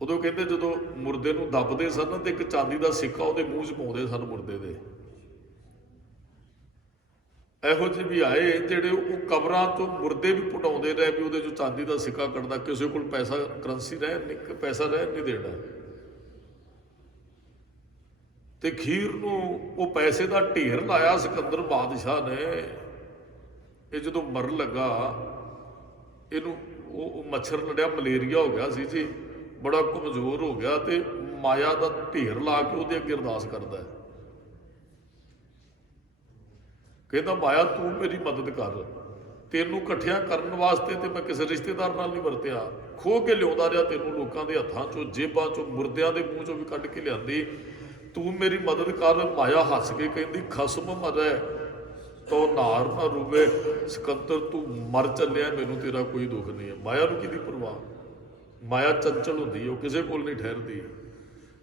ਉਦੋਂ ਕਹਿੰਦੇ ਜਦੋਂ ਮੁਰਦੇ ਨੂੰ ਦੱਬਦੇ ਸਨ ਤੇ ਇੱਕ ਚਾਂਦੀ ਦਾ ਸਿੱਕਾ ਉਹਦੇ ਮੂੰਹ 'ਚ ਪਾਉਂਦੇ ਸਨ ਮੁਰਦੇ ਦੇ। ਇਹੋ ਜਿਹੇ ਵੀ ਆਏ ਜਿਹੜੇ ਉਹ ਕਬਰਾਂ ਤੋਂ ਮੁਰਦੇ ਵੀ ਪਟਾਉਂਦੇ ਰਹੇ ਵੀ ਉਹਦੇ 'ਚੋਂ ਚਾਂਦੀ ਦਾ ਸਿੱਕਾ ਕੱਢਦਾ। ਕਿਸੇ ਕੋਲ ਪੈਸਾ ਕਰੰਸੀ ਪੈਸਾ ਰਹਿਣ ਨਹੀਂ ਦੇਣਾ। ਤੇ ਖੀਰ ਨੂੰ ਉਹ ਪੈਸੇ ਦਾ ਢੇਰ ਲਾਇਆ ਸਿਕੰਦਰ ਬਾਦਸ਼ਾਹ ਨੇ। ਇਹ ਜਦੋਂ ਮਰਨ ਲੱਗਾ, ਇਹਨੂੰ ਉਹ ਮੱਛਰ ਲੜਿਆ, ਮਲੇਰੀਆ ਹੋ ਗਿਆ ਸੀ ਜੀ, ਬੜਾ ਕਮਜ਼ੋਰ ਹੋ ਗਿਆ। ਤੇ ਮਾਇਆ ਦਾ ਢੇਰ ਲਾ ਕੇ ਉਹਦੇ ਅੱਗੇ ਅਰਦਾਸ ਕਰਦਾ, ਕਹਿੰਦਾ ਮਾਇਆ ਤੂੰ ਮੇਰੀ ਮਦਦ ਕਰ। ਤੈਨੂੰ ਇਕੱਠਿਆਂ ਕਰਨ ਵਾਸਤੇ ਤੇ ਮੈਂ ਕਿਸੇ ਰਿਸ਼ਤੇਦਾਰ ਨਾਲ ਨਹੀਂ ਵਰਤਿਆ। ਖੋਹ ਕੇ ਲਿਆਉਂਦਾ ਰਿਹਾ ਤੈਨੂੰ, ਲੋਕਾਂ ਦੇ ਹੱਥਾਂ 'ਚੋਂ, ਜੇਬਾਂ 'ਚੋਂ, ਮੁਰਦਿਆਂ ਦੇ ਮੂੰਹ 'ਚੋਂ ਵੀ ਕੱਢ ਕੇ ਲਿਆਂਦੀ। ਤੂੰ ਮੇਰੀ ਮਦਦ ਕਰ। ਮਾਇਆ ਹੱਸ ਕੇ ਕਹਿੰਦੀ ਖਸਮ ਮਰੈ ਤੋ ਨਾਰ ਨਾ ਰੂਵੇ। ਸਿਕੰਦਰ ਤੂੰ ਮਰ ਚੱਲਿਆ, ਮੈਨੂੰ ਤੇਰਾ ਕੋਈ ਦੁੱਖ ਨਹੀਂ ਹੈ। ਮਾਇਆ ਨੂੰ ਕਿਹਦੀ ਪਰਵਾਹ? ਮਾਇਆ ਚੰਚਲ ਹੁੰਦੀ ਹੈ, ਉਹ ਕਿਸੇ ਕੋਲ ਨਹੀਂ ਠਹਿਰਦੀ।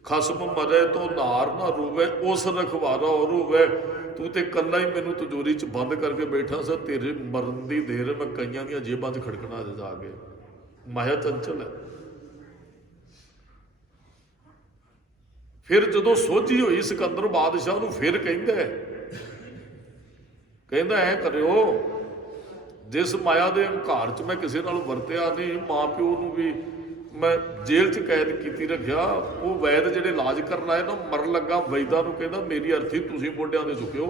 ਖਸਮ ਮਰੈ ਤੋ ਨਾਰ ਨਾ ਰੂਵੇ, ਉਸ ਰਖਵਾਰਾ ਔਰ ਹੋਵੇ। ਤੂੰ ਤੇ ਇਕੱਲਾ ਹੀ ਮੈਨੂੰ ਤਿਜੋਰੀ 'ਚ ਬੰਦ ਕਰਕੇ ਬੈਠਾ ਸਾ, ਤੇਰੇ ਮਰਨ ਦੀ ਦੇਰ ਮੈਂ ਕਈਆਂ ਦੀਆਂ ਜੇਬਾਂ 'ਚ ਖੜਕਣਾ ਜਾ ਕੇ। ਮਾਇਆ ਚੰਚਲ ਹੈ। ਫਿਰ ਜਦੋਂ ਸੋਝੀ ਹੋਈ ਸਿਕੰਦਰ ਬਾਦਸ਼ਾਹ ਨੂੰ, ਫਿਰ ਕਹਿੰਦਾ ਐ ਕਰਿਓ, ਜਿਸ ਮਾਇਆ ਦੇ ਹੰਕਾਰ 'ਚ ਮੈਂ ਕਿਸੇ ਨਾਲ ਵਰਤਿਆ ਨਹੀਂ, ਮਾਂ ਪਿਓ ਨੂੰ ਵੀ ਮੈਂ ਜੇਲ੍ਹ 'ਚ ਕੈਦ ਕੀਤੀ ਰੱਖਿਆ। ਉਹ ਵੈਦ ਜਿਹੜੇ ਇਲਾਜ ਕਰਨ ਆਏ ਨਾ, ਮਰਨ ਲੱਗਾ ਵੈਦਾਂ ਨੂੰ ਕਹਿੰਦਾ ਮੇਰੀ ਅਰਥੀ ਤੁਸੀਂ ਮੋਢਿਆਂ ਤੇ ਚੁੱਕਿਓ।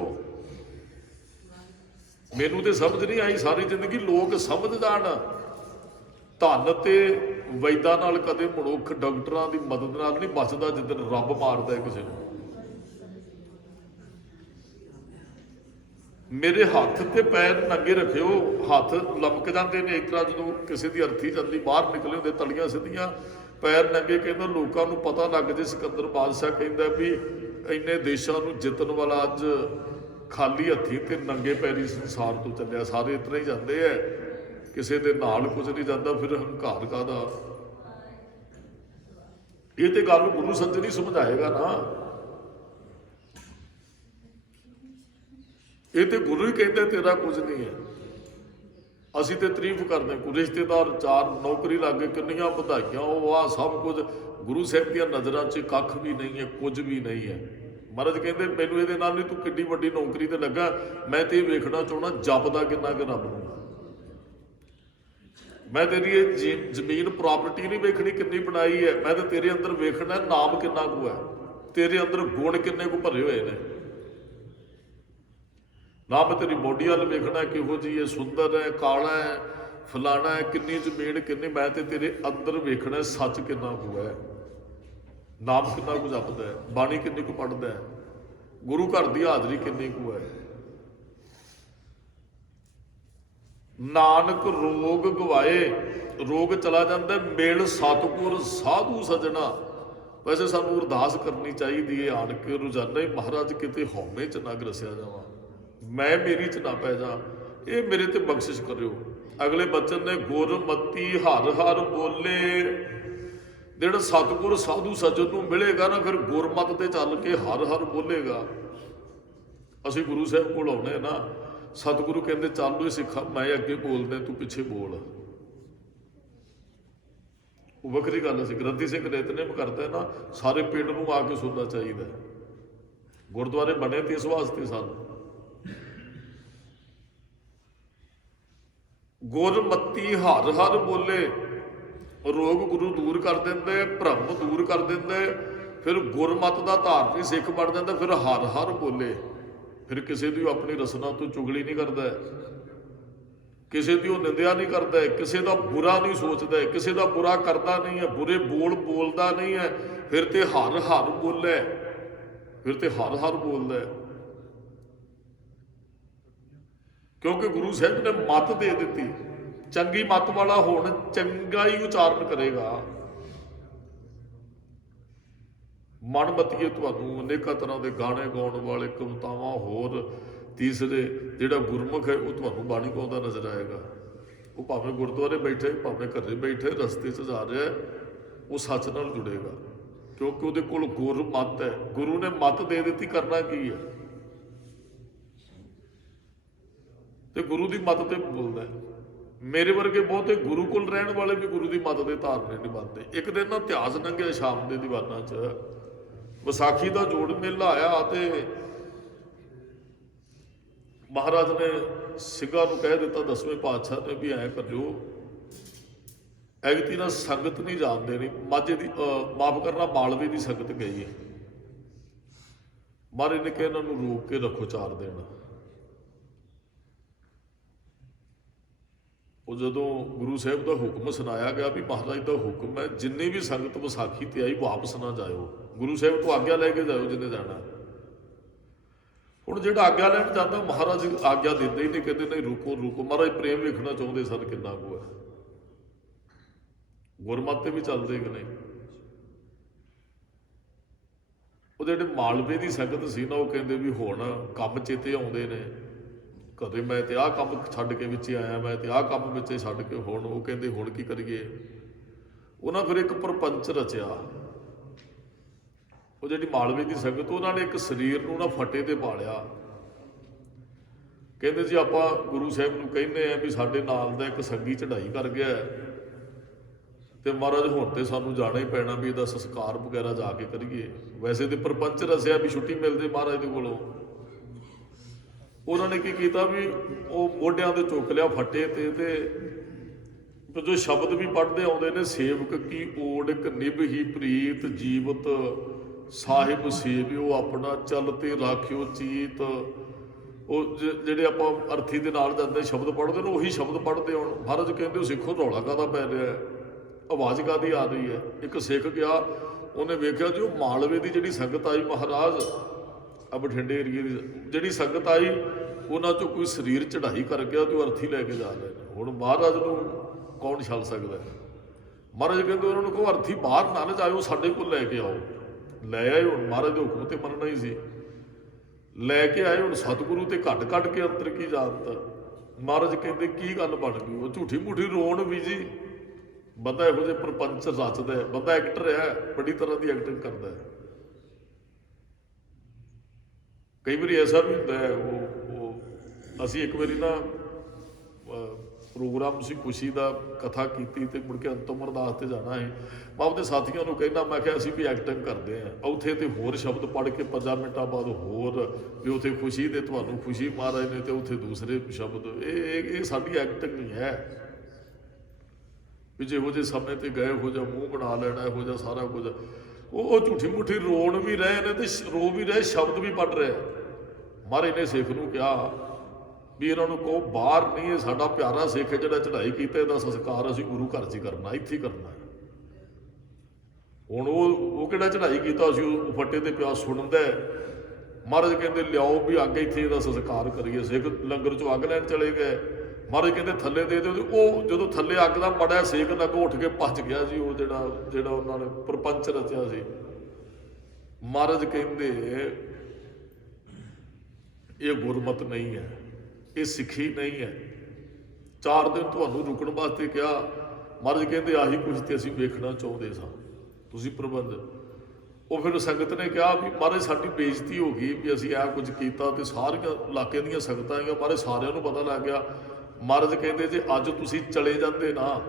ਮੈਨੂੰ ਤੇ ਸਮਝ ਨਹੀਂ ਆਈ ਸਾਰੀ ਜ਼ਿੰਦਗੀ, ਲੋਕ ਸਮਝ ਜਾਣ। ਧਨ ਤੇ ਵੈਦਾਂ ਨਾਲ ਕਦੇ ਮਨੁੱਖ ਡਾਕਟਰਾਂ ਦੀ ਮਦਦ ਨਾਲ ਨਹੀਂ ਬਚਦਾ, ਜਿੱਦਣ ਰੱਬ ਮਾਰਦਾ ਕਿਸੇ ਨੂੰ। ਮੇਰੇ ਹੱਥ ਤੇ ਪੈਰ ਨੰਗੇ ਰੱਖਿਓ। ਹੱਥ ਲਮਕ ਜਾਂਦੇ ਨੇ ਇਸ ਤਰ੍ਹਾਂ, ਜਦੋਂ ਕਿਸੇ ਦੀ ਅਰਥੀ ਜਾਂਦੀ ਬਾਹਰ ਨਿਕਲੇ ਹੁੰਦੇ, ਤਲੀਆਂ ਸਿੱਧੀਆਂ, ਪੈਰ ਨੰਗੇ। ਕਹਿੰਦਾ ਲੋਕਾਂ ਨੂੰ ਪਤਾ ਲੱਗ ਜੇ। ਸਿਕੰਦਰ ਬਾਦਸ਼ਾਹ ਕਹਿੰਦਾ ਵੀ ਇੰਨੇ ਦੇਸ਼ਾਂ ਨੂੰ ਜਿੱਤਣ ਵਾਲਾ ਅੱਜ ਖਾਲੀ ਹੱਥੀ ਤੇ ਨੰਗੇ ਪੈਰੀ ਸੰਸਾਰ ਤੋਂ ਚੱਲਿਆ। ਸਾਰੇ ਇਸ ਤਰ੍ਹਾਂ ਹੀ ਜਾਂਦੇ ਐ, ਕਿਸੇ ਦੇ ਨਾਲ ਕੁਝ ਨਹੀਂ ਜਾਂਦਾ। ਫਿਰ ਹੰਕਾਰ ਕਾਹਦਾ? ਇਹ ਤੇ ਗੱਲ ਗੁਰੂ ਸੱਜਣ ਹੀ ਸਮਝਾਏਗਾ ਨਾ। ਇਹ ਤੇ ਗੁਰੂ ਹੀ ਕਹਿੰਦੇ ਤੇਰਾ ਕੁਝ ਨਹੀਂ ਹੈ। ਅਸੀਂ ਤੇ ਤਾਰੀਫ ਕਰਦੇ, ਕੋਈ ਰਿਸ਼ਤੇਦਾਰ 4 ਨੌਕਰੀ ਲੱਗ ਗਏ, ਕਿੰਨੀਆਂ ਵਧਾਈਆਂ, ਉਹ ਆਹ ਸਭ ਕੁਝ। ਗੁਰੂ ਸਾਹਿਬ ਦੀਆਂ ਨਜ਼ਰਾਂ 'ਚ ਕੱਖ ਵੀ ਨਹੀਂ ਹੈ, ਕੁਝ ਵੀ ਨਹੀਂ ਹੈ। ਮਹਾਰਾਜ ਕਹਿੰਦੇ ਮੈਨੂੰ ਇਹਦੇ ਨਾਲ ਨਹੀਂ, ਤੂੰ ਕਿੱਡੀ ਵੱਡੀ ਨੌਕਰੀ ਤੇ ਲੱਗਾ, ਮੈਂ ਤੇ ਇਹ ਵੇਖਣਾ ਚਾਹੁੰਦਾ ਜਪਦਾ ਕਿੰਨਾ ਕਿ ਰੱਬ ਨੂੰ। ਮੈਂ ਤੇਰੀ ਇਹ ਜ਼ਮੀਨ ਪ੍ਰਾਪਰਟੀ ਨਹੀਂ ਵੇਖਣੀ ਕਿੰਨੀ ਬਣਾਈ ਹੈ, ਮੈਂ ਤਾਂ ਤੇਰੇ ਅੰਦਰ ਵੇਖਣਾ ਨਾਮ ਕਿੰਨਾ ਕੁ ਹੈ, ਤੇਰੇ ਅੰਦਰ ਗੁਣ ਕਿੰਨੇ ਕੁ ਭਰੇ ਹੋਏ ਨੇ। ਨਾ ਮੈਂ ਤੇਰੀ ਬੋਡੀ ਵੱਲ ਵੇਖਣਾ ਕਿਹੋ ਜਿਹੀ ਹੈ, ਸੁੰਦਰ ਹੈ, ਕਾਲਾ ਹੈ, ਫਲਾਣਾ ਹੈ, ਕਿੰਨੀ ਜ਼ਮੀਨ ਕਿੰਨੀ। ਮੈਂ ਤੇ ਤੇਰੇ ਅੰਦਰ ਵੇਖਣਾ ਸੱਚ ਕਿੰਨਾ ਕੁ ਹੈ। ਨਾਮ ਕਿੰਨਾ ਕੁ ਜਪਦਾ ਹੈ, ਬਾਣੀ ਕਿੰਨੀ ਕੁ ਪੜ੍ਹਦਾ ਹੈ, ਗੁਰੂ ਘਰ ਦੀ ਹਾਜ਼ਰੀ ਕਿੰਨੀ ਕੁ ਹੈ। ਨਾਨਕ ਰੋਗ ਗਵਾਏ, ਰੋਗ ਚਲਾ ਜਾਂਦਾ, ਮੇਲ ਸਤਿਗੁਰ ਸਾਧੂ ਸਜਣਾ। ਵੈਸੇ ਸਾਨੂੰ ਅਰਦਾਸ ਕਰਨੀ ਚਾਹੀਦੀ ਹੈ ਆਣ ਕੇ ਰੋਜ਼ਾਨਾ ਹੀ, ਮਹਾਰਾਜ ਕਿਤੇ ਹਉਮੈ ਚ ਨਾ ਗਰਸਿਆ ਜਾਵਾਂ, ਮੈਂ ਮੇਰੀ ਚ ਨਾ ਪੈ ਜਾ, ਇਹ ਮੇਰੇ ਤੇ ਬਖਸ਼ਿਸ਼ ਕਰਿਓ। ਅਗਲੇ ਬਚਨ ਨੇ ਗੁਰਮਤੀ ਹਰ ਹਰ ਬੋਲੇ। ਜਿਹੜਾ ਸਤਿਗੁਰ ਸਾਧੂ ਸੱਜਣ ਨੂੰ ਮਿਲੇਗਾ ਨਾ, ਫਿਰ ਗੁਰਮਤ ਤੇ ਚੱਲ ਕੇ ਹਰ ਹਰ ਬੋਲੇਗਾ। ਅਸੀਂ ਗੁਰੂ ਸਾਹਿਬ ਕੋਲ ਆਉਣੇ ਨਾ, ਸਤਿਗੁਰੂ ਕਹਿੰਦੇ ਚੱਲ ਓਏ ਸਿੱਖਾ, ਮੈਂ ਅੱਗੇ ਬੋਲਦਾ ਤੂੰ ਪਿੱਛੇ ਬੋਲ। ਉਹ ਵੱਖਰੀ ਗੱਲ ਸੀ। ਗ੍ਰੰਥੀ ਸਿੰਘ ਨਿਤਨੇਮ ਕਰਦਾ ਨਾ, ਸਾਰੇ ਪਿੰਡ ਨੂੰ ਆ ਕੇ ਸੁਣਨਾ ਚਾਹੀਦਾ। ਗੁਰਦੁਆਰੇ ਬਣੇ ਤੇ ਇਸ ਵਾਸਤੇ ਸਨ। ਗੁਰਮਤੀ ਹਰ ਹਰ ਬੋਲੇ, ਰੋਗ ਗੁਰੂ ਦੂਰ ਕਰ ਦਿੰਦੇ, ਭਰਮ ਦੂਰ ਕਰ ਦਿੰਦੇ। ਫਿਰ ਗੁਰਮਤ ਦਾ ਧਾਰਨੀ ਸਿੱਖ ਬਣ ਜਾਂਦਾ, ਫਿਰ ਹਰ ਹਰ ਬੋਲੇ। ਫਿਰ ਕਿਸੇ ਦੀ ਆਪਣੀ ਰਸਨਾ ਤੋਂ ਚੁਗਲੀ ਨਹੀਂ ਕਰਦਾ, ਕਿਸੇ ਦੀ ਉਹ ਨਿੰਦਿਆ ਨਹੀਂ ਕਰਦਾ, ਕਿਸੇ ਦਾ ਬੁਰਾ ਨਹੀਂ ਸੋਚਦਾ, ਕਿਸੇ ਦਾ ਬੁਰਾ ਕਰਦਾ ਨਹੀਂ ਹੈ, ਬੁਰੇ ਬੋਲ ਬੋਲਦਾ ਨਹੀਂ ਹੈ। ਫਿਰ ਤੇ ਹਰ ਹਰ ਬੋਲੇ, ਫਿਰ ਤੇ ਹਰ ਹਰ ਬੋਲਦਾ। ਕਿਉਂਕਿ ਗੁਰੂ ਸਾਹਿਬ ਨੇ ਮੱਤ ਦੇ ਦਿੱਤੀ, ਚੰਗੀ ਮੱਤ ਵਾਲਾ ਹੁਣ ਚੰਗਾ ਹੀ ਉਚਾਰਨ ਕਰੇਗਾ। ਮਨ ਮਤੀਏ ਤੁਹਾਨੂੰ ਅਨੇਕਾਂ ਤਰ੍ਹਾਂ ਦੇ ਗਾਣੇ ਗਾਉਣ ਵਾਲੇ, ਕਵਿਤਾਵਾਂ, ਹੋਰ ਤੀਸਰੇ ਜਿਹੜਾ ਗੁਰਮੁਖ ਹੈ ਉਹ ਤੁਹਾਨੂੰ ਬਾਣੀ ਗਾਉਂਦਾ ਨਜ਼ਰ ਆਏਗਾ। ਉਹ ਭਾਵੇਂ ਗੁਰਦੁਆਰੇ ਬੈਠੇ, ਭਾਵੇਂ ਘਰੇ ਬੈਠੇ, ਰਸਤੇ 'ਚ ਜਾ ਰਿਹਾ, ਉਹ ਸੱਚ ਨਾਲ ਜੁੜੇਗਾ, ਕਿਉਂਕਿ ਉਹਦੇ ਕੋਲ ਗੁਰ ਮੱਤ ਹੈ। ਗੁਰੂ ਨੇ ਮੱਤ ਦੇ ਦਿੱਤੀ, ਕਰਨਾ ਕੀ ਹੈ, ਤੇ ਗੁਰੂ ਦੀ ਮੱਤ ਤੇ ਬੋਲਦਾ। ਮੇਰੇ ਵਰਗੇ ਬਹੁਤੇ ਗੁਰੂ ਕੋਲ ਰਹਿਣ ਵਾਲੇ ਵੀ ਗੁਰੂ ਦੀ ਮੱਤ ਦੇ ਧਾਰਨੇ ਨਹੀਂ ਬਣਦੇ। ਇੱਕ ਦਿਨ ਨਾ ਇਤਿਹਾਸ ਲੰਘਿਆ ਸ਼ਾਮ ਦੇ ਦੀਵਾਨਾਂ 'ਚ, ਵਿਸਾਖੀ ਦਾ ਜੋੜ ਮੇਲਾ ਆਇਆ ਤੇ ਮਹਾਰਾਜ ਨੇ ਸਿੰਘਾਂ ਨੂੰ ਕਹਿ ਦਿੱਤਾ, 10ਵੇਂ ਪਾਤਸ਼ਾਹ ਨੇ, ਵੀ ਐਂ ਕਰਿਓ, ਐਗਤੀ ਨਾਲ ਸੰਗਤ ਨਹੀਂ ਜਾਣ ਦੇਣੀ। ਮਾਝੇ ਦੀ ਮਾਫ ਕਰਨਾ, ਮਾਲਵੇ ਦੀ ਸੰਗਤ ਗਈ ਹੈ। ਮਹਾਰਾਜ ਨੇ ਕਿਹਾ ਇਹਨਾਂ ਨੂੰ ਰੋਕ ਕੇ ਰੱਖੋ 4 ਦਿਨ। ਉਹ ਜਦੋਂ ਗੁਰੂ ਸਾਹਿਬ ਦਾ ਹੁਕਮ ਸੁਣਾਇਆ ਗਿਆ ਵੀ ਮਹਾਰਾਜ ਦਾ ਹੁਕਮ ਹੈ, ਜਿੰਨੀ ਵੀ ਸੰਗਤ ਵਿਸਾਖੀ ਤੇ ਆਈ ਵਾਪਸ ਨਾ ਜਾਇਓ, ਗੁਰੂ ਸਾਹਿਬ ਤੋਂ ਆਗਿਆ ਲੈ ਕੇ ਜਾਇਓ ਜਿੰਨੇ ਜਾਣਾ। ਹੁਣ ਜਿਹੜਾ ਆਗਿਆ ਲੈਣ ਜਾਂਦਾ, ਮਹਾਰਾਜ ਆਗਿਆ ਦਿੰਦੇ ਹੀ ਨਹੀਂ, ਕਹਿੰਦੇ ਨਹੀਂ ਰੁਕੋ ਰੁਕੋ। ਮਹਾਰਾਜ ਪ੍ਰੇਮ ਵੇਖਣਾ ਚਾਹੁੰਦੇ ਸਨ ਕਿੰਨਾ ਕੁ ਹੈ, ਗੁਰਮਤਿ ਤੇ ਵੀ ਚੱਲਦੇ ਕਿ ਨਹੀਂ। ਉਹ ਜਿਹੜੇ ਮਾਲਵੇ ਦੀ ਸੰਗਤ ਸੀ ਨਾ, ਉਹ ਕਹਿੰਦੇ ਵੀ ਹੁਣ ਕੰਮ ਚੇਤੇ ਆਉਂਦੇ ਨੇ, ਕਦੇ ਮੈਂ ਤੇ ਆਹ ਕੰਮ ਛੱਡ ਕੇ ਵਿੱਚ ਆਇਆ, ਮੈਂ ਤੇ ਆਹ ਕੰਮ ਵਿੱਚ ਛੱਡ ਕੇ, ਹੁਣ ਉਹ ਕਹਿੰਦੇ ਹੁਣ ਕੀ ਕਰੀਏ। ਉਹਨਾਂ ਫਿਰ ਇੱਕ ਪ੍ਰਪੰਚ ਰਚਿਆ। ਉਹ ਜਿਹੜੀ ਮਾਲਵੇ ਦੀ ਸੰਗਤ, ਉਹਨਾਂ ਨੇ ਇੱਕ ਸਰੀਰ ਨੂੰ ਨਾ ਫੱਟੇ ਤੇ ਪਾਲਿਆ। ਕਹਿੰਦੇ ਜੀ ਆਪਾਂ ਗੁਰੂ ਸਾਹਿਬ ਨੂੰ ਕਹਿੰਦੇ ਆ ਵੀ ਸਾਡੇ ਨਾਲ ਦਾ ਇੱਕ ਸੰਗੀ ਚੜ੍ਹਾਈ ਕਰ ਗਿਆ ਤੇ ਮਹਾਰਾਜ ਹੁਣ ਤੇ ਸਾਨੂੰ ਜਾਣਾ ਹੀ ਪੈਣਾ, ਵੀ ਇਹਦਾ ਸੰਸਕਾਰ ਵਗੈਰਾ ਜਾ ਕੇ ਕਰੀਏ। ਵੈਸੇ ਤੇ ਪ੍ਰਪੰਚ ਰਚਿਆ ਵੀ ਛੁੱਟੀ ਮਿਲਦੇ ਮਹਾਰਾਜ ਦੇ ਕੋਲੋਂ। ਉਹਨਾਂ ਨੇ ਕੀ ਕੀਤਾ ਵੀ ਉਹ ਮੋਢਿਆਂ ਤੇ ਚੁੱਕ ਲਿਆ ਫੱਟੇ ਤੇ ਜੋ ਸ਼ਬਦ ਵੀ ਪੜ੍ਹਦੇ ਆਉਂਦੇ ਨੇ, ਸੇਵਕ ਕੀ ਓੜਕ ਨਿਭ ਹੀ ਪ੍ਰੀਤ ਜੀਵਤ ਸਾਹਿਬ ਸੇਵਿਓ ਆਪਣਾ ਚੱਲ ਤੇ ਰਾਖਿਓ ਚੀਤ। ਉਹ ਜਿਹੜੇ ਆਪਾਂ ਅਰਥੀ ਦੇ ਨਾਲ ਜਾਂਦੇ ਸ਼ਬਦ ਪੜ੍ਹਦੇ ਨੇ, ਉਹੀ ਸ਼ਬਦ ਪੜ੍ਹਦੇ ਆਉਣ। ਮਹਾਰਾਜ ਕਹਿੰਦੇ ਸਿੱਖੋ ਰੌਲਾ ਕਾਹਦਾ ਪੈ ਰਿਹਾ ਹੈ, ਆਵਾਜ਼ ਕਾਹਦੀ ਆ ਰਹੀ ਹੈ। ਇੱਕ ਸਿੱਖ ਗਿਆ, ਉਹਨੇ ਵੇਖਿਆ ਜੀ ਉਹ ਮਾਲਵੇ ਦੀ ਜਿਹੜੀ ਸੰਗਤ ਆਈ ਮਹਾਰਾਜ, ਆ ਬਠਿੰਡੇ ਏਰੀਏ ਦੀ ਜਿਹੜੀ ਸੰਗਤ ਆਈ, ਉਹਨਾਂ 'ਚੋਂ ਕੋਈ ਸਰੀਰ ਚੜ੍ਹਾਈ ਕਰ ਗਿਆ ਤੇ ਉਹ ਅਰਥੀ ਲੈ ਕੇ ਜਾ ਰਹੇ ਨੇ। ਹੁਣ ਮਹਾਰਾਜ ਨੂੰ ਕੌਣ ਛੱਡ ਸਕਦਾ। ਮਹਾਰਾਜ ਕਹਿੰਦੇ ਉਹਨਾਂ ਨੂੰ ਕਹੋ ਅਰਥੀ ਬਾਹਰ ਨਾ ਜਾਇਓ, ਸਾਡੇ ਕੋਲ ਲੈ ਕੇ ਆਓ। ਲੈ ਆਏ। ਹੁਣ ਮਹਾਰਾਜ ਦੇ ਹੁਕਮ ਤੇ ਮੰਨਣਾ ਹੀ ਸੀ, ਲੈ ਕੇ ਆਏ। ਹੁਣ ਸਤਿਗੁਰੂ ਤੇ ਘੱਟ ਕੱਢ ਕੇ ਅੰਤਰ ਕੀ ਜਾਣਦਾ। ਮਹਾਰਾਜ ਕਹਿੰਦੇ ਕੀ ਗੱਲ ਬਣ ਗਈ। ਉਹ ਝੂਠੀ ਮੂਠੀ ਰੋਣ ਵੀ ਜੀ, ਬੰਦਾ ਇਹੋ ਜਿਹੇ ਪ੍ਰਪੰਚ ਰਚਦਾ ਹੈ, ਬੰਦਾ ਐਕਟਰ ਹੈ, ਬੜੀ ਤਰ੍ਹਾਂ ਦੀ ਐਕਟਿੰਗ ਕਰਦਾ ਹੈ। ਕਈ ਵਾਰੀ ਐਸਾ ਵੀ ਹੁੰਦਾ ਹੈ। ਉਹ ਅਸੀਂ ਇੱਕ ਵਾਰੀ ਨਾ ਪ੍ਰੋਗਰਾਮ ਸੀ ਖੁਸ਼ੀ ਦਾ, ਕਥਾ ਕੀਤੀ ਤੇ ਮੁੜ ਕੇ ਅੰਤਮ ਅਰਦਾਸ ਤੇ ਜਾਣਾ ਹੈ। ਮੈਂ ਆਪਣੇ ਸਾਥੀਆਂ ਨੂੰ ਕਹਿੰਦਾ, ਮੈਂ ਕਿਹਾ ਅਸੀਂ ਵੀ ਐਕਟਿੰਗ ਕਰਦੇ ਹਾਂ, ਉੱਥੇ ਤੇ ਹੋਰ ਸ਼ਬਦ ਪੜ੍ਹ ਕੇ 5 ਮਿੰਟਾਂ ਬਾਅਦ ਹੋਰ ਵੀ ਉੱਥੇ ਖੁਸ਼ੀ ਦੇ ਤੁਹਾਨੂੰ ਖੁਸ਼ੀ ਮਹਾਰਾਜ ਨੇ ਤੇ ਉੱਥੇ ਦੂਸਰੇ ਸ਼ਬਦ। ਇਹ ਸਾਡੀ ਐਕਟਿੰਗ ਨਹੀਂ ਹੈ ਵੀ ਜਿਹੋ ਜਿਹੇ ਸਮੇਂ ਤੇ ਗਏ ਇਹੋ ਜਿਹਾ ਮੂੰਹ ਬਣਾ ਲੈਣਾ, ਇਹੋ ਜਿਹਾ ਸਾਰਾ ਕੁਝ। ਉਹ ਝੂਠੀ ਮੁੱਠੀ ਰੋਣ ਵੀ ਰਹੇ ਨੇ ਤੇ ਰੋ ਵੀ ਰਹੇ, ਸ਼ਬਦ ਵੀ ਪੜ੍ਹ ਰਹੇ। ਮਹਾਰਾਜ ਨੇ ਸਿੱਖ ਨੂੰ ਕਿਹਾ ਵੀ ਇਹਨਾਂ ਨੂੰ ਕਹੋ ਬਾਹਰ ਨਹੀਂ, ਇਹ ਸਾਡਾ ਪਿਆਰਾ ਸਿੱਖ ਜਿਹੜਾ ਚੜ੍ਹਾਈ ਕੀਤਾ, ਇਹਦਾ ਸੰਸਕਾਰ ਅਸੀਂ ਗੁਰੂ ਘਰ 'ਚ ਹੀ ਕਰਨਾ, ਇੱਥੇ ਹੀ ਕਰਨਾ ਹੈ। ਹੁਣ ਉਹ ਕਿਹੜਾ ਚੜ੍ਹਾਈ ਕੀਤਾ ਸੀ, ਉਹ ਫੱਟੇ ਤੇ ਪਿਆ ਸੁਣਦਾ ਹੈ। ਮਹਾਰਾਜ ਕਹਿੰਦੇ ਲਿਆਓ ਵੀ ਅੱਗ ਇੱਥੇ ਇਹਦਾ ਸੰਸਕਾਰ ਕਰੀਏ। ਸਿੱਖ ਲੰਗਰ ਚੋਂ ਅੱਗ ਲੈਣ ਚਲੇ ਗਏ। ਮਹਾਰਾਜ ਕਹਿੰਦੇ ਥੱਲੇ ਦੇ ਦਿਓ। ਉਹ ਜਦੋਂ ਥੱਲੇ ਅੱਗ ਦਾ ਮੜਾ ਸੇਕ ਲੱਗੋ ਉੱਠ ਕੇ ਭੱਜ ਗਿਆ ਜੀ, ਉਹ ਜਿਹੜਾ ਉਹਨਾਂ ਨੇ ਪ੍ਰਪੰਚ ਰਚਿਆ ਸੀ। ਮਹਾਰਾਜ ਕਹਿੰਦੇ ਇਹ ਗੁਰਮਤ ਨਹੀਂ ਹੈ, ਇਹ ਸਿੱਖੀ ਨਹੀਂ ਹੈ। 4 ਦਿਨ ਤੁਹਾਨੂੰ ਰੁਕਣ ਵਾਸਤੇ ਕਿਹਾ। ਮਹਾਰਾਜ ਕਹਿੰਦੇ ਆਹੀ ਕੁਝ ਤੇ ਅਸੀਂ ਵੇਖਣਾ ਚਾਹੁੰਦੇ ਸਾਂ, ਤੁਸੀਂ ਪ੍ਰਬੰਧ। ਉਹ ਫਿਰ ਸੰਗਤ ਨੇ ਕਿਹਾ ਵੀ ਮਹਾਰਾਜ ਸਾਡੀ ਬੇਇੱਜ਼ਤੀ ਹੋ ਗਈ ਵੀ ਅਸੀਂ ਇਹ ਕੁਝ ਕੀਤਾ, ਤੇ ਸਾਰੀਆਂ ਇਲਾਕੇ ਦੀਆਂ ਸੰਗਤਾਂ ਆਈਆਂ। ਮਹਾਰਾਜ ਸਾਰਿਆਂ ਨੂੰ ਪਤਾ ਲੱਗ ਗਿਆ। ਮਹਾਰਾਜ ਕਹਿੰਦੇ ਜੇ ਅੱਜ ਤੁਸੀਂ ਚਲੇ ਜਾਂਦੇ ਨਾ,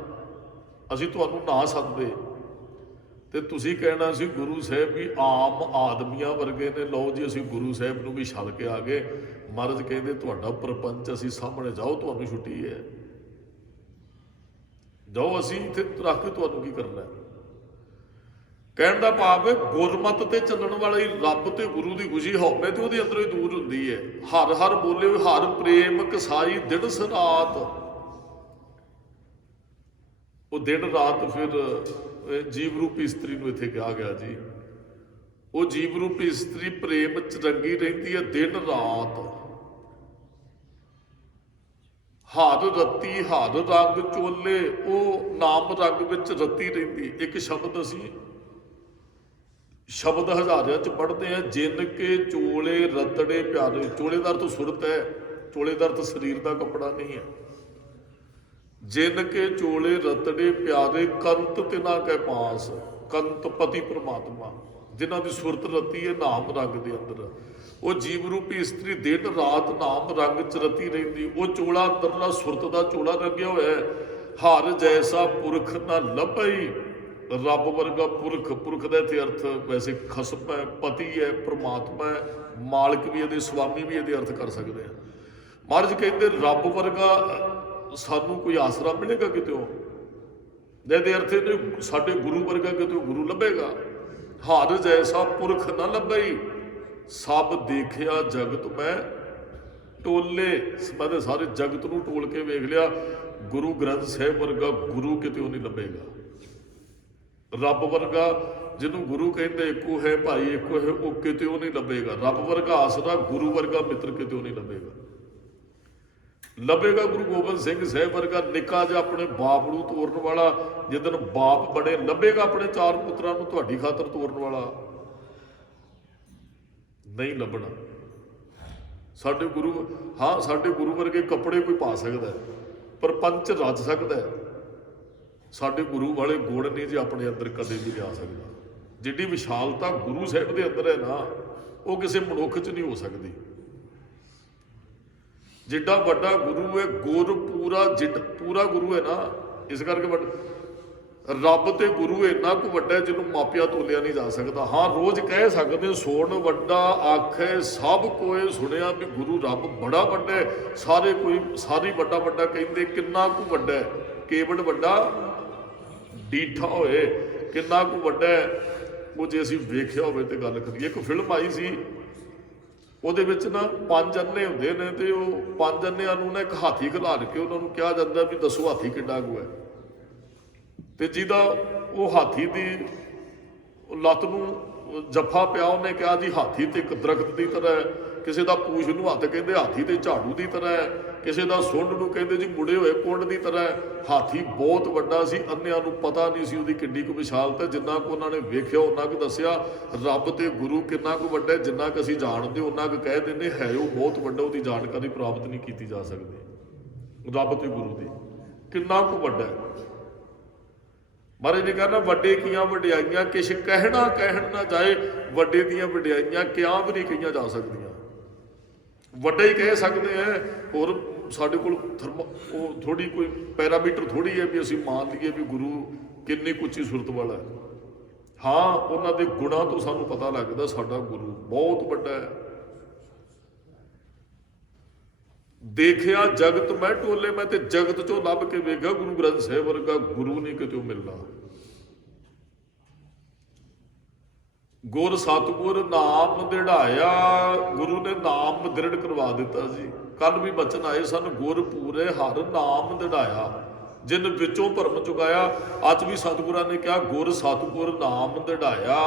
ਅਸੀਂ ਤੁਹਾਨੂੰ ਨਾ ਸੱਦਦੇ, ਤੇ ਤੁਸੀਂ ਕਹਿਣਾ ਸੀ ਗੁਰੂ ਸਾਹਿਬ ਵੀ ਆਮ ਆਦਮੀਆਂ ਵਰਗੇ ਨੇ, ਲਓ ਜੀ ਅਸੀਂ ਗੁਰੂ ਸਾਹਿਬ ਨੂੰ ਵੀ ਛੱਡ ਕੇ ਆ ਗਏ। ਮਹਾਰਾਜ ਕਹਿੰਦੇ ਤੁਹਾਡਾ ਪ੍ਰਪੰਚ ਅਸੀਂ ਸਾਹਮਣੇ, ਜਾਓ ਤੁਹਾਨੂੰ ਛੁੱਟੀ ਹੈ, ਜਾਓ ਅਸੀਂ ਇੱਥੇ ਰੱਖ ਕੇ ਤੁਹਾਨੂੰ ਕੀ ਕਰਨਾ। ਕਹਿਣ ਦਾ ਭਾਵ ਹੈ ਗੁਰਮਤ ਤੇ ਚੱਲਣ ਵਾਲਾ ਹੀ ਰੱਬ ਤੇ ਗੁਰੂ ਦੀ ਖੁਸ਼ੀ ਹਉਮੈ ਤੇ ਉਹਦੇ ਅੰਦਰੋਂ ਹੀ ਦੂਰ ਹੁੰਦੀ ਹੈ। ਹਰ ਹਰ ਬੋਲੇ ਹਰ ਪ੍ਰੇਮ ਕਸਾਈ ਦਿਨ ਰਾਤ। ਉਹ ਦਿਨ ਰਾਤ ਫਿਰ ਜੀਵ ਰੂਪੀ ਇਸਤਰੀ ਨੂੰ ਇੱਥੇ ਕਿਹਾ ਗਿਆ ਜੀ। ਉਹ ਜੀਵ ਰੂਪੀ ਇਸਤਰੀ ਪ੍ਰੇਮ ਚ ਰੰਗੀ ਰਹਿੰਦੀ ਹੈ ਦਿਨ ਰਾਤ। ਹਰ ਰੱਤੀ ਹਰ ਰੰਗ ਚੋਲੇ, ਉਹ ਨਾਮ ਰੰਗ ਵਿੱਚ ਰੱਤੀ ਰਹਿੰਦੀ। ਇੱਕ ਸ਼ਬਦ ਅਸੀਂ ਸ਼ਬਦ ਹਜ਼ਾਰਿਆਂ ਚ ਪੜ੍ਹਦੇ ਆ, ਜਿੰਨ ਕੇ ਚੋਲੇ ਰਤੜੇ ਪਿਆਰੇ। ਚੋਲੇ ਦਾ ਅਰਥ ਸੁਰਤ ਹੈ, ਚੋਲੇ ਦਾ ਅਰਥ ਸਰੀਰ ਦਾ ਕੱਪੜਾ ਨਹੀਂ ਹੈ। ਜਿੰਨ ਕੇ ਚੋਲੇ ਰਤੜੇ ਪਿਆਰੇ ਕੰਤ ਤਿਨਾ ਕੈ ਪਾਸ। ਕੰਤ ਪਤੀ ਪ੍ਰਮਾਤਮਾ, ਜਿਨ੍ਹਾਂ ਦੀ ਸੁਰਤ ਰਤੀ ਹੈ ਨਾਮ ਰੰਗ ਦੇ ਅੰਦਰ। ਉਹ ਜੀਵ ਰੂਪੀ ਇਸਤਰੀ ਦਿਨ ਰਾਤ ਨਾਮ ਰੰਗ ਚ ਰਤੀ ਰਹਿੰਦੀ। ਉਹ ਚੋਲਾ ਅੰਦਰਲਾ ਸੁਰਤ ਦਾ ਚੋਲਾ ਰੰਗਿਆ ਹੋਇਆ ਹੈ। ਹਰ ਜੈਸਾ ਪੁਰਖ ਨਾ ਲੱਭਈ। ਰੱਬ ਵਰਗਾ ਪੁਰਖ, ਪੁਰਖ ਦਾ ਇੱਥੇ ਅਰਥ ਵੈਸੇ ਖਸਮ ਹੈ, ਪਤੀ ਹੈ, ਪ੍ਰਮਾਤਮਾ ਹੈ, ਮਾਲਕ ਵੀ ਇਹਦੇ, ਸਵਾਮੀ ਵੀ ਇਹਦੇ ਅਰਥ ਕਰ ਸਕਦੇ ਆ। ਮਹਾਰਾਜ ਕਹਿੰਦੇ ਰੱਬ ਵਰਗਾ ਸਾਨੂੰ ਕੋਈ ਆਸਰਾ ਮਿਲੇਗਾ ਕਿਤੇੋਂ? ਇਹਦੇ ਅਰਥ ਨੇ ਸਾਡੇ ਗੁਰੂ ਵਰਗਾ ਕਿਤੋਂ ਗੁਰੂ ਲੱਭੇਗਾ। ਹਰ ਜੈਸਾ ਪੁਰਖ ਨਾ ਲੱਭਈ, ਸਭ ਦੇਖਿਆ ਜਗਤ ਮੈਂ ਟੋਲੇ। ਮੈਂ ਸਾਰੇ ਜਗਤ ਨੂੰ ਟੋਲ ਕੇ ਵੇਖ ਲਿਆ, ਗੁਰੂ ਗ੍ਰੰਥ ਸਾਹਿਬ ਵਰਗਾ ਗੁਰੂ ਕਿਤੇੋਂ ਨਹੀਂ ਲੱਭੇਗਾ। ਰੱਬ ਵਰਗਾ ਜਿਹਨੂੰ ਗੁਰੂ ਕਹਿੰਦੇ ਇੱਕੋ ਹੈ ਭਾਈ ਇੱਕੋ ਹੈ, ਉਹ ਕਿਤੇੋਂ ਨਹੀਂ ਲੱਭੇਗਾ। ਰੱਬ ਵਰਗਾ ਆਸਰਾ, ਗੁਰੂ ਵਰਗਾ ਮਿੱਤਰ ਕਿਤੇੋਂ ਨਹੀਂ ਲੱਭੇਗਾ। ਲੱਭੇਗਾ ਗੁਰੂ ਗੋਬਿੰਦ ਸਿੰਘ ਸਾਹਿਬ ਵਰਗਾ ਨਿੱਕਾ ਜਿਹਾ ਆਪਣੇ ਬਾਪ ਨੂੰ ਤੋਰਨ ਵਾਲਾ। ਜਿੱਦਣ ਬਾਪ ਬੜੇ ਲੱਭੇਗਾ ਆਪਣੇ 4 ਪੁੱਤਰਾਂ ਨੂੰ ਤੁਹਾਡੀ ਖਾਤਰ ਤੋਰਨ ਵਾਲਾ। ਨਹੀਂ ਲੱਭਣਾ। ਸਾਡੇ ਗੁਰੂ, ਹਾਂ ਸਾਡੇ ਗੁਰੂ ਵਰਗੇ ਕੱਪੜੇ ਕੋਈ ਪਾ ਸਕਦਾ, ਪ੍ਰਪੰਚ ਰਚ ਸਕਦਾ। ਸਾਡੇ ਗੁਰੂ ਵਾਲੇ ਗੁਣ ਨਹੀਂ ਜੀ ਆਪਣੇ ਅੰਦਰ ਕਦੇ ਵੀ ਲਿਆ ਸਕਦਾ। ਜਿੱਡੀ ਵਿਸ਼ਾਲਤਾ ਗੁਰੂ ਸਾਹਿਬ ਦੇ ਅੰਦਰ ਹੈ ਨਾ, ਉਹ ਕਿਸੇ ਮਨੁੱਖ 'ਚ ਨਹੀਂ ਹੋ ਸਕਦੀ। ਜਿੱਡਾ ਵੱਡਾ ਗੁਰੂ ਹੈ, ਗੁਰ ਪੂਰਾ ਪੂਰਾ ਗੁਰੂ ਹੈ ਨਾ, ਇਸ ਕਰਕੇ ਰੱਬ ਤੇ ਗੁਰੂ ਇੰਨਾ ਕੁ ਵੱਡਾ ਜਿਹਨੂੰ ਮਾਪਿਆ ਤੋਲਿਆ ਨਹੀਂ ਜਾ ਸਕਦਾ। ਹਾਂ ਰੋਜ਼ ਕਹਿ ਸਕਦੇ ਸੋਣ ਵੱਡਾ ਆਖੇ ਸਭ ਕੋਏ ਸੁਣਿਆ, ਵੀ ਗੁਰੂ ਰੱਬ ਬੜਾ ਵੱਡਾ ਹੈ। ਸਾਰੇ ਵੱਡਾ ਵੱਡਾ ਕਹਿੰਦੇ, ਕਿੰਨਾ ਕੁ ਵੱਡਾ ਹੈ? ਕੇਵਲ ਵੱਡਾ ਡੀਠਾ ਹੋਏ, ਕਿੰਨਾ ਕੁ ਵੱਡਾ ਹੈ ਉਹ ਜੇ ਅਸੀਂ ਵੇਖਿਆ ਹੋਵੇ ਤੇ ਗੱਲ ਕਰੀਏ। ਇੱਕ ਫਿਲਮ ਆਈ ਸੀ, ਉਹਦੇ ਵਿੱਚ ਨਾ 5 ਅੰਨੇ ਹੁੰਦੇ ਨੇ, ਤੇ ਉਹ 5 ਅੰਨਿਆਂ ਨੂੰ ਨਾ ਇੱਕ ਹਾਥੀ ਖਿਲਾਰ ਕੇ ਉਹਨਾਂ ਨੂੰ ਕਿਹਾ ਜਾਂਦਾ ਵੀ ਦੱਸੋ ਹਾਥੀ ਕਿੱਡਾ ਕੁ ਹੈ। ਤੇ ਜਿਹਦਾ ਉਹ ਹਾਥੀ ਦੀ ਲੱਤ ਨੂੰ ਜੱਫਾ ਪਿਆ, ਉਹਨੇ ਕਿਹਾ ਜੀ ਹਾਥੀ ਤੇ ਇੱਕ ਦਰਖਤ ਦੀ ਤਰ੍ਹਾਂ ਹੈ। ਕਿਸੇ ਦਾ ਪੂਛ ਨੂੰ ਹੱਥ ਕਹਿੰਦੇ ਹਾਥੀ ਤੇ ਝਾੜੂ ਦੀ ਤਰ੍ਹਾਂ ਹੈ। ਕਿਸੇ ਦਾ ਸੁੰਡ ਨੂੰ ਕਹਿੰਦੇ ਜੀ ਮੁੜੇ ਹੋਏ ਕੁੰਡ ਦੀ ਤਰ੍ਹਾਂ ਹੈ। ਹਾਥੀ ਬਹੁਤ ਵੱਡਾ ਸੀ, ਅੰਨਿਆਂ ਨੂੰ ਪਤਾ ਨਹੀਂ ਸੀ ਉਹਦੀ ਕਿੰਨੀ ਕੁ ਵਿਸ਼ਾਲਤਾ। ਜਿੰਨਾ ਕੁ ਉਹਨਾਂ ਨੇ ਵੇਖਿਆ ਉਹਨਾਂ ਕੁ ਦੱਸਿਆ। ਰੱਬ ਤੇ ਗੁਰੂ ਕਿੰਨਾ ਕੁ ਵੱਡਾ, ਜਿੰਨਾ ਕੁ ਅਸੀਂ ਜਾਣਦੇ ਉਹਨਾਂ ਕੁ ਕਹਿ ਦਿੰਦੇ ਹੈ ਉਹ ਬਹੁਤ ਵੱਡਾ। ਉਹਦੀ ਜਾਣਕਾਰੀ ਪ੍ਰਾਪਤ ਨਹੀਂ ਕੀਤੀ ਜਾ ਸਕਦੀ। ਰੱਬ ਤੇ ਗੁਰੂ ਦੀ ਕਿੰਨਾ ਕੁ ਵੱਡਾ ਹੈ। ਮਹਾਰਾਜ ਨੇ ਕਹਿਣਾ ਵੱਡੇ ਕੀਆਂ ਵਡਿਆਈਆਂ ਕਿਛ ਕਹਿਣ ਨਾ ਜਾਏ। ਵੱਡੇ ਦੀਆਂ ਵਡਿਆਈਆਂ ਕਿਆ ਵੀ ਨਹੀਂ ਕਹੀਆਂ ਜਾ ਸਕਦੀਆਂ। ਵੱਡਾ ਹੀ ਕਹਿ ਸਕਦੇ ਹੈ। ਹੋਰ ਸਾਡੇ ਕੋਲ ਉਹ ਥੋੜੀ ਕੋਈ ਪੈਰਾਮੀਟਰ ਥੋੜੀ ਹੈ ਵੀ ਅਸੀਂ ਮੰਨ ਲਈਏ ਵੀ ਗੁਰੂ ਕਿੰਨੀ ਉੱਚੀ ਸੁਰਤ ਵਾਲਾ ਹੈ। ਹਾਂ ਉਹਨਾਂ ਦੇ ਗੁਣਾਂ ਤੋਂ ਸਾਨੂੰ ਪਤਾ ਲੱਗਦਾ ਸਾਡਾ ਗੁਰੂ ਬਹੁਤ ਵੱਡਾ ਹੈ। ਦੇਖਿਆ ਜਗਤ ਮੈਂ ਟੋਲੇ ਮੈਂ, ਤੇ ਜਗਤ ਚੋਂ ਲੱਭ ਕੇ ਵੇਖਿਆ ਗੁਰੂ ਗ੍ਰੰਥ ਸਾਹਿਬ ਵਰਗਾ ਗੁਰੂ ਨਹੀਂ ਕਿਤੇ ਮਿਲਦਾ। ਗੁਰ ਸਤਿਗੁਰ ਨਾਮ ਦਿੜਾਇਆ, ਗੁਰੂ ਨੇ ਨਾਮ ਦ੍ਰਿੜ ਕਰਵਾ ਦਿੱਤਾ ਜੀ। ਕੱਲ ਵੀ ਬਚਨ ਆਏ ਸਨ, ਗੁਰ ਪੂਰੇ ਹਰ ਨਾਮ ਦਿੜਾਇਆ। ਜਿਨ ਵਿੱਚੋਂ ਭਰਮ ਚੁਕਾਇਆ। ਅੱਜ ਵੀ ਸਤਿਗੁਰਾਂ ਨੇ ਕਿਹਾ ਗੁਰ ਸਤਿਗੁਰ ਨਾਮ ਦਿੜਾਇਆ,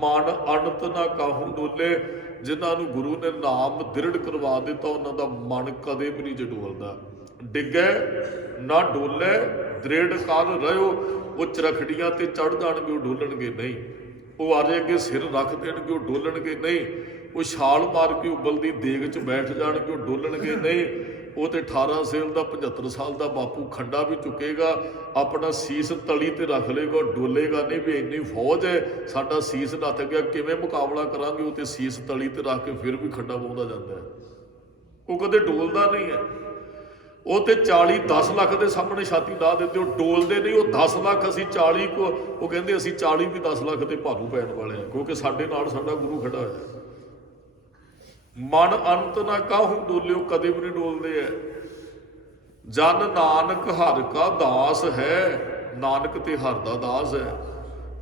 ਮਨ ਅਣਤ ਨਾ ਕਾਹੂ ਡੋਲੇ। ਜਿਨ੍ਹਾਂ ਨੂੰ ਗੁਰੂ ਨੇ ਨਾਮ ਦ੍ਰਿੜ ਕਰਵਾ ਦਿੱਤਾ ਉਹਨਾਂ ਦਾ ਮਨ ਕਦੇ ਵੀ ਨਹੀਂ ਡੋਲਦਾ। ਡਿੱਗੇ ਨਾ ਡੋਲੇ, ਦ੍ਰਿੜ ਕਰ ਰਹਿਓ। ਉਹ ਚਰਖੜੀਆਂ ਤੇ ਚੜ੍ਹ ਜਾਣਗੇ, ਉਹ ਡੋਲਣਗੇ ਨਹੀਂ। ਉਹ ਆਰੇ ਅੱਗੇ ਸਿਰ ਰੱਖ ਦੇਣਗੇ, ਉਹ ਡੋਲਣਗੇ ਨਹੀਂ। ਉਹ ਛਾਲ ਮਾਰ ਕੇ ਉਬਲਦੀ ਦੇਗ 'ਚ ਬੈਠ ਜਾਣਗੇ, ਉਹ ਡੋਲਣਗੇ ਨਹੀਂ। ਉਹ ਤੇ 18 ਸੇਲ ਦਾ 75 ਸਾਲ ਦਾ ਬਾਪੂ ਖੰਡਾ ਵੀ ਚੁੱਕੇਗਾ, ਆਪਣਾ ਸੀਸ ਤਲੀ ਤੇ ਰੱਖ ਲੇਗਾ, ਡੋਲੇਗਾ ਨਹੀਂ ਵੀ ਇੰਨੀ ਫੌਜ ਹੈ, ਸਾਡਾ ਸੀਸ ਲੱਥ ਗਿਆ, ਕਿਵੇਂ ਮੁਕਾਬਲਾ ਕਰਾਂਗੇ। ਉਹ ਤੇ ਸੀਸ ਤਲੀ ਤੇ ਰੱਖ ਕੇ ਫਿਰ ਵੀ ਖੰਡਾ ਪਾਉਂਦਾ ਜਾਂਦਾ ਹੈ, ਉਹ ਕਦੇ ਡੋਲਦਾ ਨਹੀਂ ਹੈ। ਉਹ ਤੇ 10 ਲੱਖ ਦੇ ਸਾਹਮਣੇ ਛਾਤੀ ਲਾ ਦਿੰਦੇ, ਉਹ ਡੋਲਦੇ ਨਹੀਂ। ਉਹ 10 ਲੱਖ, ਅਸੀਂ 40 ਕੋ, ਉਹ ਕਹਿੰਦੇ ਅਸੀਂ 40 ਵੀ 10 ਲੱਖ ਤੇ ਭਾਰੂ ਪੈਣ ਵਾਲੇ ਆ, ਕਿਉਂਕਿ ਸਾਡੇ ਨਾਲ ਸਾਡਾ ਗੁਰੂ ਖੜਾ ਹੋਇਆ। ਮਨ ਅੰਤ ਨਾ ਕਾਹੂ ਡੋਲਿਓ, ਕਦੇ ਵੀ ਨਹੀਂ ਡੋਲਦੇ ਐ। ਜਨ ਨਾਨਕ ਹਰਿ ਕਾ ਦਾਸ ਹੈ, ਨਾਨਕ ਤੇ ਹਰ ਦਾ ਦਾਸ ਹੈ।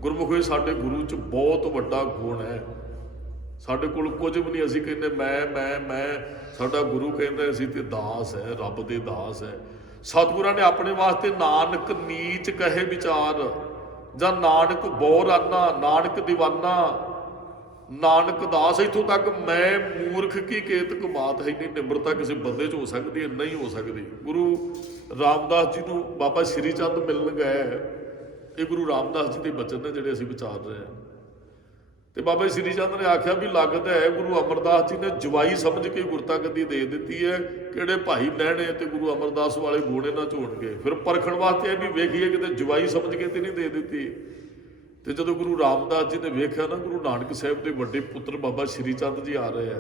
ਗੁਰਮੁਖੇ ਸਾਡੇ ਗੁਰੂ 'ਚ ਬਹੁਤ ਵੱਡਾ ਗੁਣ ਹੈ। ਸਾਡੇ ਕੋਲ ਕੁਝ ਵੀ ਨਹੀਂ, ਅਸੀਂ ਕਹਿੰਦੇ ਮੈਂ ਸਾਡਾ ਗੁਰੂ ਕਹਿੰਦਾ ਅਸੀਂ ਤੇ ਦਾਸ ਹੈ, ਰੱਬ ਦੇ ਦਾਸ ਹੈ। ਸਤਿਗੁਰਾਂ ਨੇ ਆਪਣੇ ਵਾਸਤੇ ਨਾਨਕ ਨੀਚ ਕਹੇ ਵਿਚਾਰ, ਜਾਂ ਨਾਨਕ ਬੋਰਾਨਾ, ਨਾਨਕ ਦੀਵਾਨਾ, ਨਾਨਕ ਦਾਸ। ਇੱਥੋਂ ਤੱਕ ਮੈਂ ਮੂਰਖ ਕੀ ਕੇਤਕ ਬਾਤ ਹੈ। ਇੰਨੀ ਨਿਮਰਤਾ ਕਿਸੇ ਬੰਦੇ 'ਚ ਹੋ ਸਕਦੀ ਹੈ? ਨਹੀਂ ਹੋ ਸਕਦੀ। ਗੁਰੂ ਰਾਮਦਾਸ ਜੀ ਨੂੰ ਬਾਬਾ ਸ਼੍ਰੀ ਚੰਦ ਮਿਲਣ ਗਏ, ਇਹ ਗੁਰੂ ਰਾਮਦਾਸ ਜੀ ਦੇ ਬਚਨ ਨੇ ਜਿਹੜੇ ਅਸੀਂ ਵਿਚਾਰ ਰਹੇ ਹਾਂ। ਤੇ ਬਾਬਾ ਸ਼੍ਰੀ ਚੰਦ ਨੇ ਆਖਿਆ ਵੀ ਲੱਗਦਾ ਹੈ ਗੁਰੂ ਅਮਰਦਾਸ ਜੀ ਨੇ ਜਵਾਈ ਸਮਝ ਕੇ ਗੁਰਤਾ ਗੱਦੀ ਦੇ ਦਿੱਤੀ ਹੈ, ਕਿਹੜੇ ਭਾਈ ਲੈਣੇ ਤੇ ਗੁਰੂ ਅਮਰਦਾਸ ਵਾਲੇ ਗੋੜੇ ਨਾ ਝੋਣਗੇ। ਫਿਰ ਪਰਖਣ ਵਾਸਤੇ ਇਹ ਵੀ ਵੇਖੀਏ ਕਿਤੇ ਜਵਾਈ ਸਮਝ ਕੇ ਤੇ ਨਹੀਂ ਦੇ ਦਿੱਤੀ। ਤੇ ਜਦੋਂ ਗੁਰੂ ਰਾਮਦਾਸ ਜੀ ਨੇ ਵੇਖਿਆ ਨਾ ਗੁਰੂ ਨਾਨਕ ਸਾਹਿਬ ਦੇ ਵੱਡੇ ਪੁੱਤਰ ਬਾਬਾ ਸ਼੍ਰੀ ਚੰਦ ਜੀ ਆ ਰਹੇ ਆ,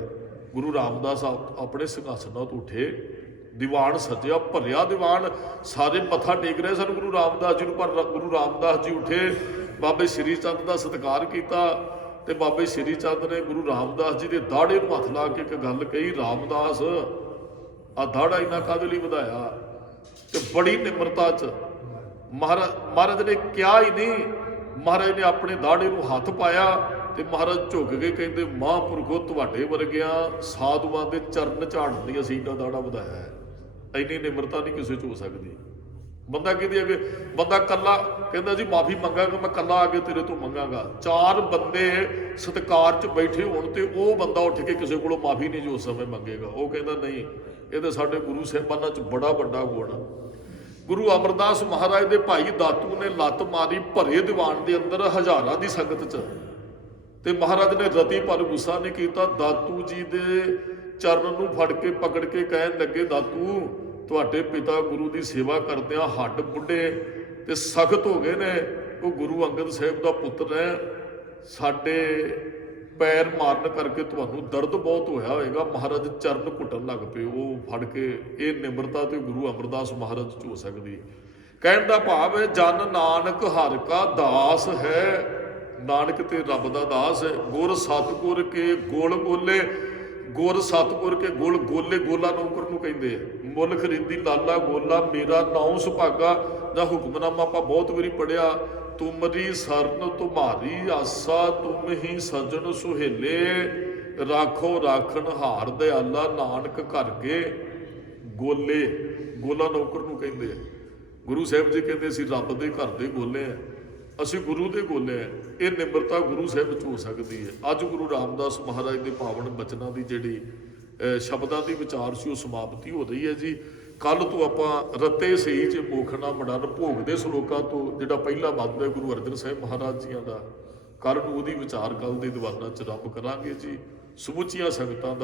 ਗੁਰੂ ਰਾਮਦਾਸ ਆਪਣੇ ਸਿੰਘਾਸਨਾਂ ਤੋਂ ਉੱਠੇ, ਦੀਵਾਨ ਸਜਿਆ, ਭਰਿਆ ਦੀਵਾਨ, ਸਾਰੇ ਮੱਥਾ ਟੇਕ ਰਹੇ ਸਨ ਗੁਰੂ ਰਾਮਦਾਸ ਜੀ ਨੂੰ। ਪਰ ਗੁਰੂ ਰਾਮਦਾਸ ਜੀ ਉੱਠੇ, ਬਾਬੇ ਸ਼੍ਰੀ ਚੰਦ ਦਾ ਸਤਿਕਾਰ ਕੀਤਾ ਤੇ ਬਾਬੇ ਸ਼੍ਰੀ ਚੰਦ ਨੇ ਗੁਰੂ ਰਾਮਦਾਸ ਜੀ ਦੇ ਦਾੜੇ ਨੂੰ ਹੱਥ ਲਾ ਕੇ ਇੱਕ ਗੱਲ ਕਹੀ, ਰਾਮਦਾਸ ਆ ਦਾੜਾ ਇੰਨਾ ਕਾਹਦੇ ਲਈ ਵਧਾਇਆ? ਤੇ ਬੜੀ ਨਿਮਰਤਾ 'ਚ ਮਹਾਰਾਜ ਨੇ ਕਿਹਾ ਹੀ ਨਹੀਂ, ਮਹਾਰਾਜ ਨੇ ਆਪਣੇ ਦਾੜੇ ਨੂੰ ਹੱਥ ਪਾਇਆ ਤੇ ਮਹਾਰਾਜ ਝੁਕ ਕੇ ਕਹਿੰਦੇ ਮਹਾਂਪੁਰਖੋ ਤੁਹਾਡੇ ਵਰਗਿਆਂ ਸਾਧੂਆਂ ਦੇ ਚਰਨ ਝਾੜਨ ਲਈ ਅਸੀਂ ਇੰਨਾ ਦਾੜਾ ਵਧਾਇਆ ਹੈ। ਇੰਨੀ ਨਿਮਰਤਾ ਨਹੀਂ ਕਿਸੇ 'ਚ ਹੋ ਸਕਦੀ। ਬੰਦਾ ਕਿਹਦੇ ਅੱਗੇ, ਬੰਦਾ ਕੱਲਾ ਕਹਿੰਦਾ ਜੀ ਮਾਫੀ ਮੰਗਾਂਗਾ, ਮੈਂ ਕੱਲਾ ਆ ਕੇ ਤੇਰੇ ਤੋਂ ਮੰਗਾਂਗਾ। 4 ਬੰਦੇ ਸਤਿਕਾਰ 'ਚ ਬੈਠੇ ਹੋਣ ਤੇ ਉਹ ਬੰਦਾ ਉੱਠ ਕੇ ਕਿਸੇ ਕੋਲੋਂ ਮਾਫੀ ਨਹੀਂ ਜੋ ਉਸ ਸਮੇਂ ਮੰਗੇਗਾ। ਉਹ ਕਹਿੰਦਾ ਨਹੀਂ, ਇਹ ਤਾਂ ਸਾਡੇ ਗੁਰੂ ਸਾਹਿਬਾਨਾਂ 'ਚ ਬੜਾ ਵੱਡਾ ਗੁਣ ਆ। ਗੁਰੂ ਅਮਰਦਾਸ ਮਹਾਰਾਜ ਦੇ ਭਾਈ ਦਾਤੂ ਨੇ ਲੱਤ ਮਾਰੀ ਭਰੇ ਦੀਵਾਨ ਦੇ ਅੰਦਰ ਹਜ਼ਾਰਾਂ ਦੀ ਸੰਗਤ 'ਚ, ਤੇ ਮਹਾਰਾਜ ਨੇ ਰਤੀ ਪਰ ਗੁੱਸਾ ਨਹੀਂ ਕੀਤਾ। ਦਾਤੂ ਜੀ ਦੇ ਚਰਨ ਨੂੰ ਫੜ ਕੇ ਪਕੜ ਕੇ ਕਹਿਣ ਲੱਗੇ, ਦਾਤੂ ਤੁਹਾਡੇ ਪਿਤਾ ਗੁਰੂ ਦੀ ਸੇਵਾ ਕਰਦਿਆਂ ਹੱਡ ਬੁੱਢੇ ਤੇ ਸਖਤ ਹੋ ਗਏ ਨੇ। ਉਹ ਗੁਰੂ ਅੰਗਦ ਸਾਹਿਬ ਦਾ ਪੁੱਤਰ ਹੈ, ਸਾਡੇ ਪੈਰ ਮਾਰਨ ਕਰਕੇ ਤੁਹਾਨੂੰ ਦਰਦ ਬਹੁਤ ਹੋਇਆ ਹੋਵੇਗਾ। ਮਹਾਰਾਜ ਚਰਨ ਘੁੱਟਣ ਲੱਗ ਪਏ, ਉਹ ਫੜ ਕੇ। ਇਹ ਨਿਮਰਤਾ ਤੇ ਗੁਰੂ ਅਮਰਦਾਸ ਮਹਾਰਾਜ 'ਚ ਹੋ ਸਕਦੀ। ਕਹਿਣ ਦਾ ਭਾਵ ਹੈ ਜਨ ਨਾਨਕ ਹਰਿ ਕਾ ਦਾਸ ਹੈ, ਨਾਨਕ ਤੇ ਰੱਬ ਦਾ ਦਾਸ ਹੈ। ਗੁਰ ਸਤਿਗੁਰ ਕੇ ਗੁਲ ਗੋਲੇ, ਗੁਰ ਸਤਿਗੁਰ ਕੇ ਗੁਲ ਗੋਲੇ, ਗੋਲਾ ਨੌਕਰ ਨੂੰ ਕਹਿੰਦੇ ਆ। ਮੁੱਲ ਖਰੀਦੀ ਲਾਲਾ ਗੋਲਾ, ਮੇਰਾ ਨਾਉ ਸੁਭਾਗਾ ਦਾ ਹੁਕਮਨਾਮਾ ਆਪਾਂ ਬਹੁਤ ਵਾਰੀ ਪੜਿਆ। ਤੁਮਰੀ ਸਰਨ ਤੁਮਾਰੀ ਆਸਾ, ਤੁਮ ਹੀ ਸਜਣ ਸੁਹੇਲੇ, ਰਾਖੋ ਰਾਖਣ ਹਾਰ ਦਿਆਲਾ, ਨਾਨਕ ਘਰ ਕੇ ਗੋਲੇ। ਗੋਲਾ ਨੌਕਰ ਨੂੰ ਕਹਿੰਦੇ ਆ। ਗੁਰੂ ਸਾਹਿਬ ਜੀ ਕਹਿੰਦੇ ਅਸੀਂ ਰੱਬ ਦੇ ਘਰ ਦੇ ਗੋਲੇ ਆ, ਅਸੀਂ ਗੁਰੂ ਦੇ ਗੋਲੇ ਆ। ਇਹ ਨਿਮਰਤਾ ਗੁਰੂ ਸਾਹਿਬ 'ਚ ਹੋ ਸਕਦੀ ਹੈ। ਅੱਜ ਗੁਰੂ ਰਾਮਦਾਸ ਮਹਾਰਾਜ ਦੇ ਪਾਵਨ ਬਚਨਾਂ ਦੀ ਜਿਹੜੀ ਸ਼ਬਦਾਂ ਦੀ ਵਿਚਾਰ ਸੀ ਉਹ ਸਮਾਪਤੀ ਹੋ ਰਹੀ ਹੈ ਜੀ। ਕੱਲ ਤੋਂ ਆਪਾਂ ਰੱਤੇ ਸਹੀ 'ਚ ਮੁਖ ਨਾ ਮੜਨ ਭੋਗ ਦੇ ਸਲੋਕਾਂ ਤੋਂ ਜਿਹੜਾ ਪਹਿਲਾ ਮੱਧ ਹੈ ਗੁਰੂ ਅਰਜਨ ਸਾਹਿਬ ਮਹਾਰਾਜ ਜੀਆਂ ਦਾ, ਕੱਲ ਨੂੰ ਉਹਦੀ ਵਿਚਾਰ ਕੱਲ ਦੇ ਦੀਵਾਨਾਂ 'ਚ ਰੱਬ ਕਰਾਂਗੇ ਜੀ। ਸਮੁੱਚੀਆਂ ਸੰਗਤਾਂ ਦਾ